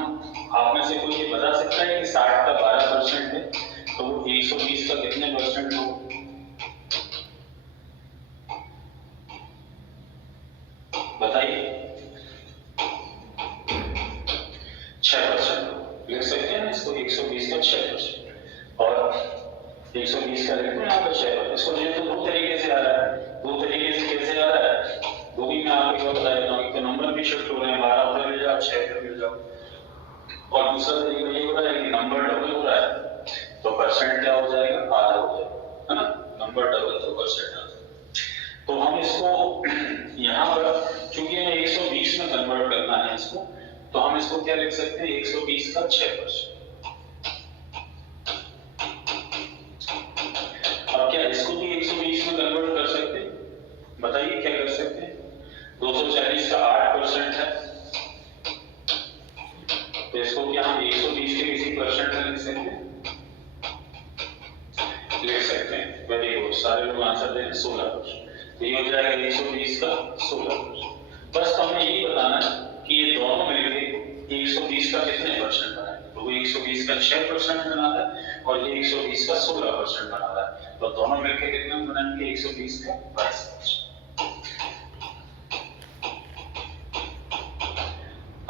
आप में से कोई ये बता सकता है कि 60 का 12% है तो वो 120 का कितने परसेंट हो? बताइए। 6% लिख सकते हैं इसको, 120 का 6%। और 120 का लिखते हैं यहाँ पर 6%। इसको ये तो 2 तरीके से आ रहा है। 2 तरीके से कैसे आ रहा है वो भी मैं आपको बता देता हूँ। तो नंबर भी शिफ्ट हो रहे हैं, 12 उधर ले जाओ, 6 इधर ले जाओ। और दूसरा तरीका ये हो रहा है कि नंबर डबल हो रहा है तो परसेंट क्या हो जाएगा? आधा हो जाएगा, है ना। नंबर डबल तो परसेंट आधा। तो हम इसको यहाँ पर चूंकि हमें 120 में कन्वर्ट करना है इसको, तो हम इसको क्या लिख सकते हैं? 120 का 6%। अब क्या इसको भी 120 में कन्वर्ट कर सकते हैं? बताइए क्या कर सकते हैं? 240 का 8% है, तो इसको क्या हम 120 के किसी परसेंट में लिख सकते हैं? लिख सकते हैं। वेरी गुड, सारे लोग आंसर दे रहे हैं 16%। तो ये हो जाएगा 120 का 16%। बस हमें यही बताना है कि ये दोनों मिलके 120 का कितने परसेंट बनाए, तो वो 120 का 6% बनाता है और ये 120 का 16% बनाता है, तो दोनों मिलके कितने बनाएंगे 120 का 22%।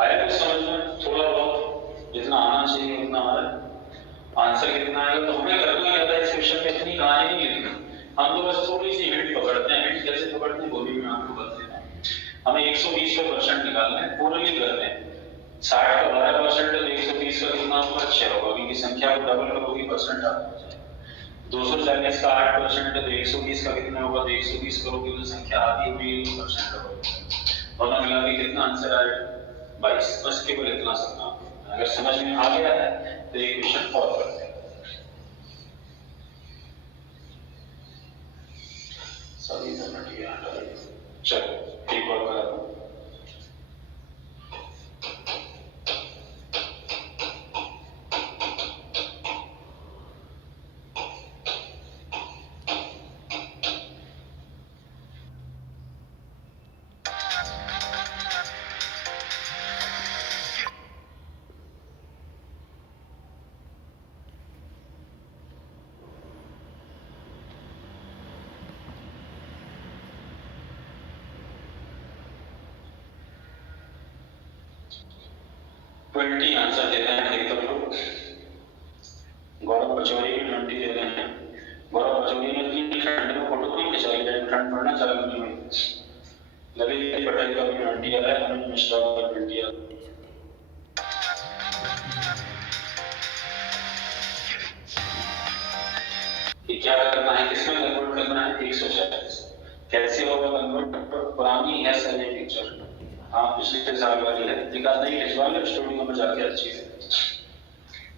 आया कुछ समझ में? थोड़ा बहुत जितना आना चाहिए उतना आ रहा है। आंसर कितना आएगा तो हमें करना क्या था, इस क्वेश्चन में इतनी कहानी नहीं लिखनी, हम तो बस थोड़ी सी हिंट पकड़ते हैं। हिंट कैसे पकड़ते हैं वो भी मैं आपको बता देता हूँ। हमें 120 का परसेंट निकालना है, पूरी करते हैं। 60 का 12% है तो 120 का कितना होगा 6 होगा, क्योंकि संख्या को डबल करोगे परसेंट आ जाएगा। 240 का 8% है तो 120 का कितना होगा, तो 120 करोगे तो संख्या आधी होगी, परसेंट होगा, दोनों मिला के कितना आंसर आएगा 22। बस केवल इतना समझना। अगर समझ में आ गया है तो ये क्वेश्चन फॉलो करते हैं। सभी करना ठीक है, चलो एक और करा दो। आंसर देते हैं, देख लो। गौरव पचौरी भी 20 देते हैं। गौरव पचौरी ने की फ्रेंड को फोटो क्यों खिंचाई है, फ्रेंड पढ़ना चालू नहीं हुई। ललित पटेल का भी 20 आ रहा है, अनुज मिश्रा का 20 आ रहा है। क्या करना है, किसमें कन्वर्ट करना है 140। कैसे होगा कन्वर्ट, पुरानी है सर ये पिक्चर, हाँ पिछले साल वाली है, दिखा नहीं खिंचवा लो स्टूडियो में जाके अच्छी से।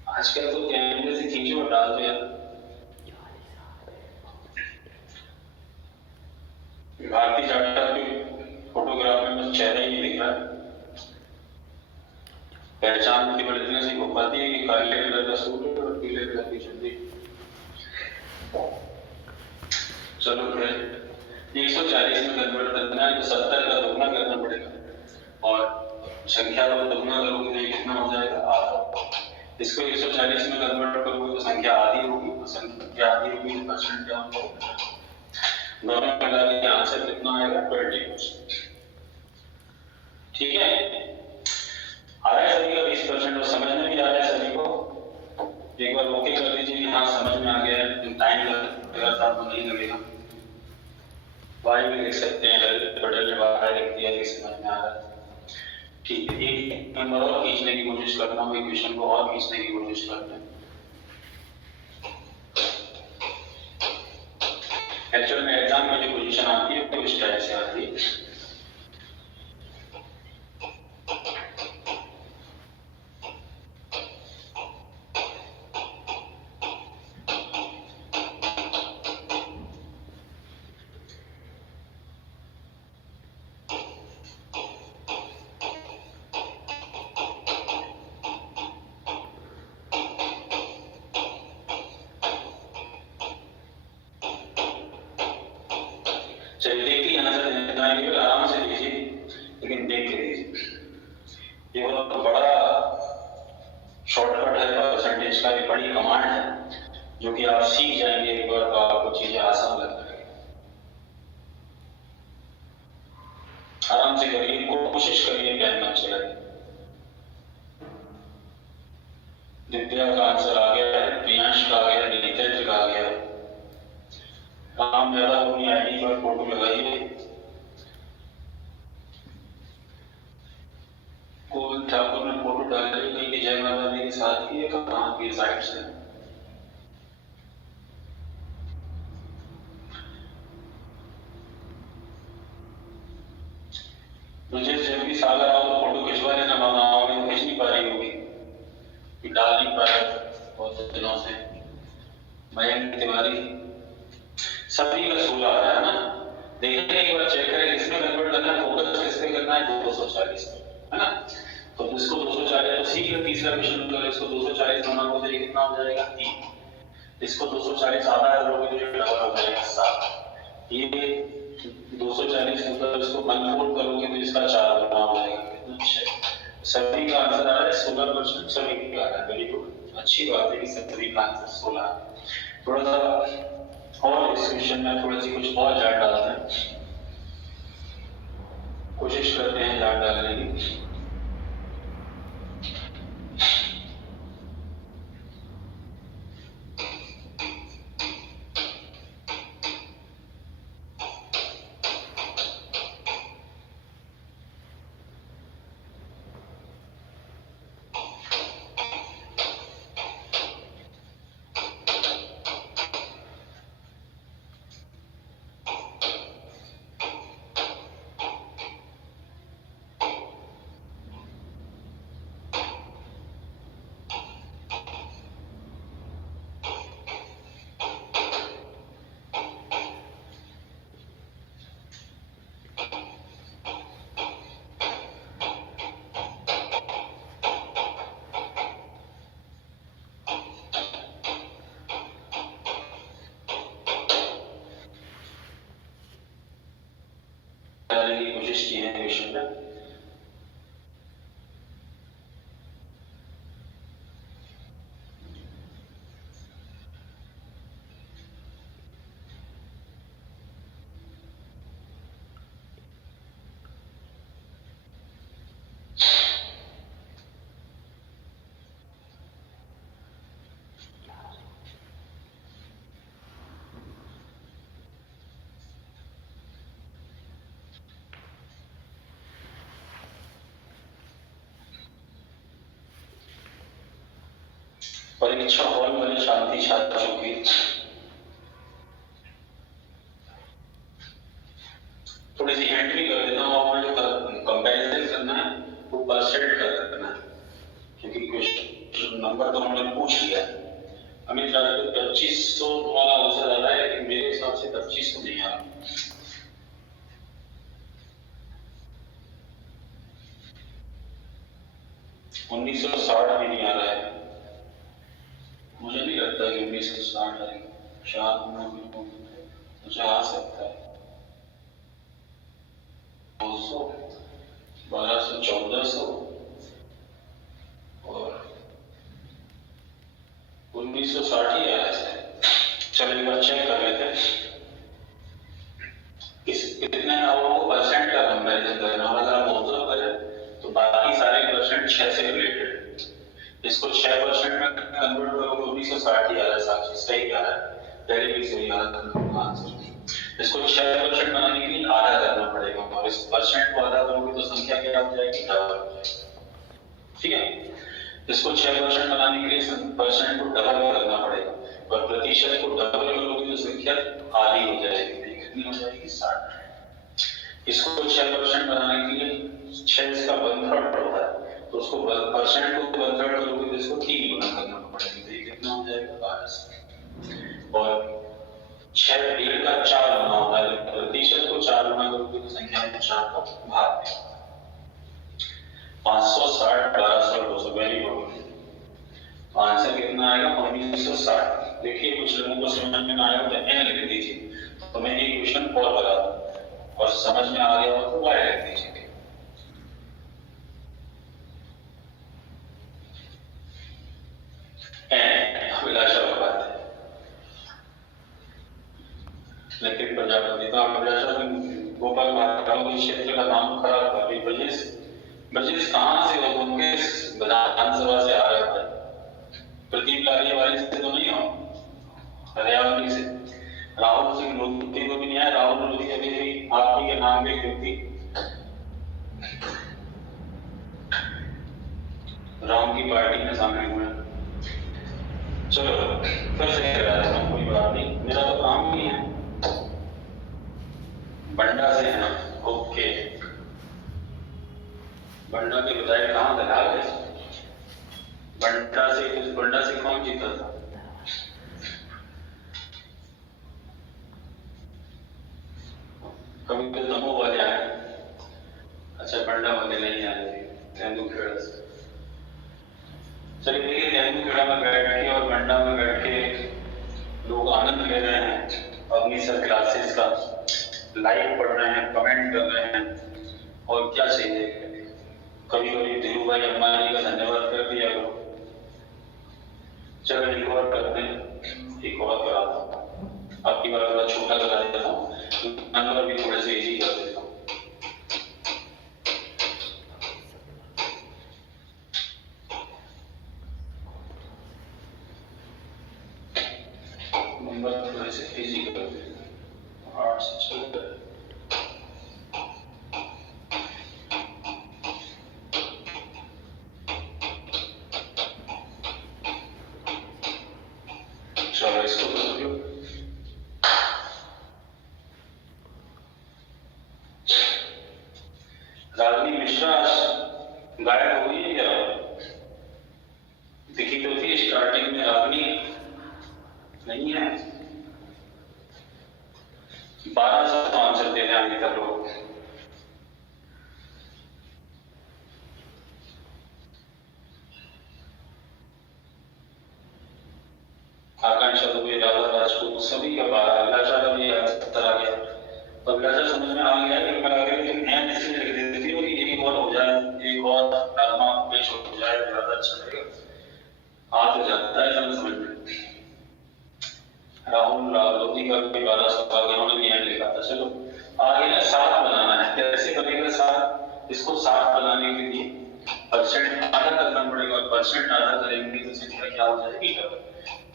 आजकल तो कैमरे से खींचो और डाल दो यार। भारतीय जाटा की फोटोग्राफ में बस चेहरा ही नहीं दिख रहा, पहचान केवल इतने से हो पाती है कि काले कलर का सूट और पीले कलर की चुन्नी। चलो फिर 140 में कन्वर्ट करना है तो 70 का दोगुना करना पड़ेगा और संख्या को दोगुना करोगे तो कितना हो जाएगा आधा। इसको 140 में कन्वर्ट करोगे तो संख्या आधी होगी, तो संख्या आधी होगी तो परसेंट क्या होगा, दोनों मिला के आंसर कितना आएगा 20%। ठीक है, आ रहा है सभी का 20% और समझ में भी आ रहा है सभी को। एक बार ओके कर दीजिए, हाँ समझ में आ गया है, टाइम लगेगा था तो नहीं लगेगा। वाई भी लिख सकते हैं, पटेल ने वाई लिख दिया कि समझ में आ रहा है। ठीक है, एक नंबर और खींचने की कोशिश करता हूँ, इक्वेशन को और खींचने की कोशिश करते हैं। एक्चुअल में एग्जाम में जो पोजीशन आती है वो इस टाइप से आती है। चलिए देखिए आंसर देना है, केवल आराम से लीजिए लेकिन देख के लीजिए। ये बहुत बड़ा शॉर्टकट है परसेंटेज का, ये बड़ी कमांड है जो कि आप सीख जाएंगे एक बार तो आपको चीजें आसान लगने लगेगी। आराम से करिए, कोशिश करिए कहना चले। दिव्या का आंसर आ गया है, प्रियांश का आ गया, नितेश का आ गया। काम ज्यादा अपनी आईडी पर फोटो लगाइए। कोल ठाकुर ने फोटो डाली नहीं कि जय माता दी के साथ की है, कहाँ की साइड से। मुझे जब भी सागर आओ तो फोटो खिंचवा लेना, वहां आओगे तो खिंच नहीं पा रही होगी, डाल नहीं पा रहे बहुत दिनों से। मयंक तिवारी सभी का 16 आ रहा है ना, देखिए एक बार चेक करें किसमें कन्वर्ट करना है, फोकस किस पे करना है 240 है ना। तो इसको 240 तो सीख लो, तीसरा क्वेश्चन करो, इसको 240 होना हो जाएगा कितना हो जाएगा 3, इसको 240 आधा करोगे तो ये डबल हो जाएगा 7, ये 240 मतलब इसको 1/4 करोगे तो इसका 4 गुना हो जाएगा, कितना 6। सभी का आंसर आ रहा है 16%, सभी का आ रहा है। वेरी गुड, अच्छी बात है कि सभी का आंसर 16 है। थोड़ा सा और इस क्वेश्चन में थोड़ी सी कुछ और जान डालते हैं, कोशिश करते हैं जान डालने की। की कोशिश की है क्वेश्चन में। परीक्षा हॉल में शांति छा चुकी। थोड़ी सी हिंट भी कर देता हूँ, आपने जो कंपैरिजन करना है वो परसेंट कर देना है, क्योंकि क्वेश्चन नंबर तो हमने पूछ लिया है। अमित राजा को 2500 वाला आंसर आ रहा है, लेकिन मेरे हिसाब से 2500 नहीं आ रहा। उन्नीस सौ 60 भी नहीं आ रहा है, मुझे नहीं लगता कि 1960 आएगा। शायद मुझे आ सकता है 200, 1200, 1400 और 1960 ही आया है। चलो एक बार चेक कर लेते हैं कितने वो परसेंट का कंपैरिजन करना। और अगर आप ऑब्जर्व करें तो बाकी सारे परसेंट 6 से रिलेटेड, इसको 6% में कन्वर्ट करोगे 1960 ही आ रहा है। साक्षी सही आ रहा है, पहले भी सही आ रहा था आंसर। इसको 6% बनाने के लिए आधा करना पड़ेगा, और इस परसेंट को आधा करोगे तो संख्या क्या हो जाएगी, डबल हो जाएगी। ठीक है, इसको 6% बनाने के लिए परसेंट को डबल करना पड़ेगा, और प्रतिशत को डबल करोगे तो संख्या आधी हो जाएगी। कितनी हो जाएगी, 60। इसको 6% बनाने के लिए 6 इसका 1/3 होता है, तो उसको परसेंट को 1/3 करोगे तो इसको 3 गुना करना पड़ेगा, तो ये कितना हो जाएगा, 12। और 6 1.5 का 4 गुना होता है, प्रतिशत को 4 गुना करोगे तो संख्या में 4 का भाग है। 560, 1200, 200। वेरी गुड, आंसर कितना आएगा, 1960। देखिए कुछ लोगों को समझ में ना आया हो तो एन लिख दीजिए, तो मैं एक क्वेश्चन और बता दूं, और समझ में आ गया हो तो वाई लिख दीजिए। अभिलाषा की बात है, लेकिन प्रजापति तो अभिलाषा गोपाल भार्गव क्षेत्र का नाम खराब कर रही। ब्रजेश कहाँ से हो तुम, किस विधानसभा से आ रहे हो? प्रदीप लालियावाली से तो नहीं हो, हरियाणवी से। राहुल सिंह लोधी को भी नहीं है, राहुल लोधी अभी भी आप ही के नाम के व्यक्ति राम की पार्टी में शामिल हुए। चलो फिर से करा देता हूँ, कोई बात नहीं, मेरा तो काम ही है। बंडा से है, ओके। बंडा के विधायक कहाँ लगा है? बंडा से कौन जीता था? कभी तो नमो वाले आए, अच्छा बंडा वाले नहीं आए थे, तेंदुखेड़ा से। चलिए देखिए, तेंदुखेड़ा में बैठ के और बंडा में बैठ के लोग आनंद ले रहे हैं अपनी सर क्लासेस का, लाइव पढ़ रहे हैं, कमेंट कर रहे हैं, और क्या चाहिए। कभी कभी धीरू भाई अंबानी का धन्यवाद कर दिया करो। चलो एक और करते हैं, एक और कराता हूँ। आपकी बार थोड़ा छोटा करा देता हूँ, नंबर भी थोड़े से इजी कर देता हूँ। नंबर थोड़े से इजी कर देता हूँ, 8 से चलता है। चलो इसको कर दो। रागिनी मिश्रा गायब हो गई है क्या? दिखी तो थी स्टार्टिंग में, रागिनी नहीं है। 12 तो आंसर देने आगे कर लो। आकांक्षा दुबे, राधा राजपूत, सभी का 12। अभिलाषा का भी 70 आ गया। अभिलाषा समझ में आ गया कि मैं आगे नया इसलिए लिख देती हूँ कि एक और हो जाए, एक और डालमा पेश हो जाए, ज्यादा अच्छा लगेगा। आ तो जाता है समझ में। राहुल लोधी का भी 1200 आ गया, उन्होंने भी यह लिखा था। चलो आगे ना 7 बनाना है। कैसे बनेगा 7? इसको 7 बनाने के लिए परसेंट आधा करना पड़ेगा, और परसेंट आधा करेंगे तो संख्या क्या हो जाएगी?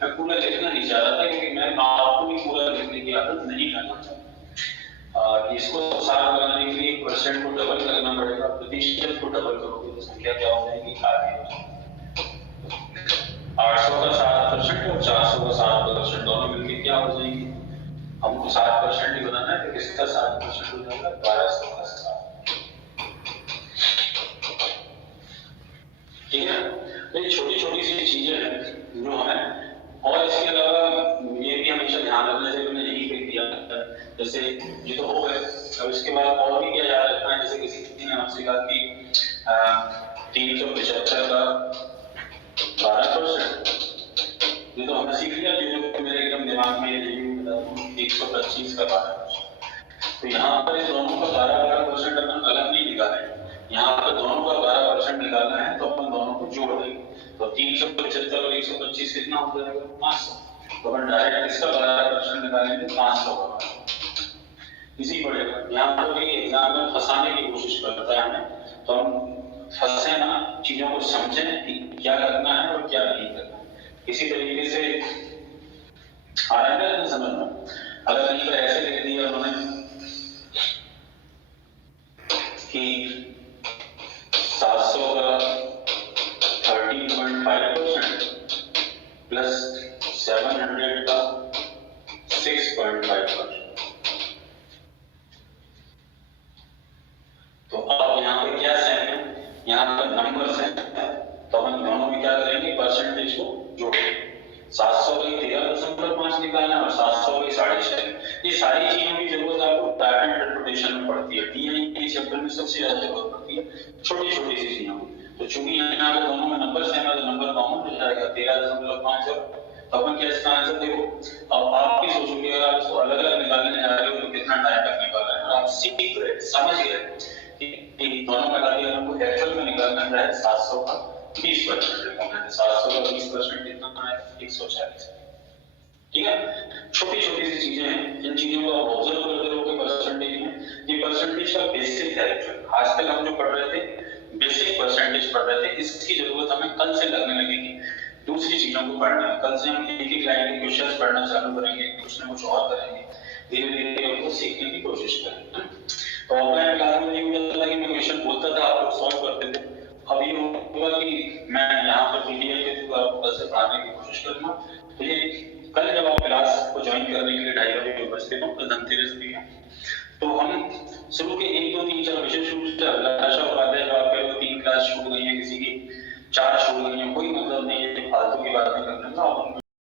मैं पूरा लिखना नहीं चाह रहा था क्योंकि मैं आपको भी पूरा लिखने की आदत नहीं करना चाहता। इसको 7 बनाने के लिए परसेंट को डबल करना पड़ेगा, प्रतिशत को डबल करोगे तो संख्या क्या हो जाएगी? आगे 800 का 7% और 400 का 7% दोनों मिलकर क्या हो जाएंगे? हमको 7% ही बनाना है, तो किसका 7% हो जाएगा? 1200 का 7। ठीक है, तो ये छोटी छोटी सी चीजें हैं जो हमें, और इसके अलावा ये भी हमेशा ध्यान रखना चाहिए। मैंने यही पे किया, जैसे ये तो हो गए, अब इसके बाद और भी क्या याद रखना है। जैसे किसी ने आपसे कहा कि 375 का 12%, ये तो हमने सीख लिया। जो मेरे एकदम दिमाग में 125 का 12%। तो यहाँ पर दोनों का 12% अपन अलग नहीं निकाले, यहाँ पर दोनों का 12% निकालना है, तो अपन दोनों को जोड़ देंगे। तो 375 और 125 कितना हो जाएगा? 500। तो अपन डायरेक्ट इसका 12% निकालेंगे, 500 का। इसी पड़ेगा। यहाँ पर भी एग्जाम में फंसाने की कोशिश करता है हमें, तो हम फंसे ना, चीजों को समझें कि क्या करना है और क्या नहीं करना। इसी तरीके से आ रहा है समझ में? अगर नहीं तो ऐसे लिख दिया उन्होंने कि 700 का 13.5% प्लस 700 का 6.5%। तो अब यहाँ पे क्या सेम है? यहाँ पर नंबर सेम है, तो हम दोनों में क्या करेंगे? परसेंटेज को जोड़ेंगे। 700 का 13.5 निकालना है और 700 का 6.5। ये सारी चीजों की जरूरत आपको पैटर्न इंटरप्रिटेशन में पड़ती है। टीआई के चैप्टर में सबसे ज्यादा जरूरत पड़ती है छोटी छोटी सी चीजों की। तो चूंकि यहाँ पे दोनों में नंबर सेम है, तो नंबर कॉमन हो जाएगा 13.5। तो अपन क्या इसका आंसर देखो। अब आप भी सोचोगे, अगर आप इसको अलग अलग निकालने जा रहे हो तो कितना टाइम तक निकालना है। आप सीख गए, समझ गए कि दोनों में डालिए, हमको एक्चुअल में निकालना है 700 का 20% निकालना है। 700 का 20% कितना है? 140। ठीक है, छोटी छोटी सी चीजें हैं, इन चीजों को आप ऑब्जर्व करते रहोगे परसेंटेज में। ये परसेंटेज का बेसिक है। आजकल हम जो पढ़ रहे थे बेसिक परसेंटेज पढ़ रहे थे, इसकी जरूरत हमें कल से लगने लगेगी दूसरी चीजों को पढ़ना है। कल से हम एक एक लाइन के क्वेश्चंस पढ़ना चालू करेंगे, कुछ ना कुछ और करेंगे, धीरे धीरे उनको सीखने की कोशिश करेंगे। तो ऑफलाइन क्लास में ये होता था कि मैं क्वेश्चन बोलता था, आप लोग सॉल्व करते थे। अब ये होगा कि मैं यहाँ पर पीडीएफ के थ्रू आपको कल से पढ़ाने की कोशिश करूंगा। तो ये कल जब आप क्लास को ज्वाइन करने के लिए 2:30 बजे उपस्थित हो, कल धनतेरस भी है, तो हम शुरू के 1 2 3 4 विशेष रूप से अभिलाषा उपाध्याय जो आपके 3 क्लास छूट गई है, किसी की 4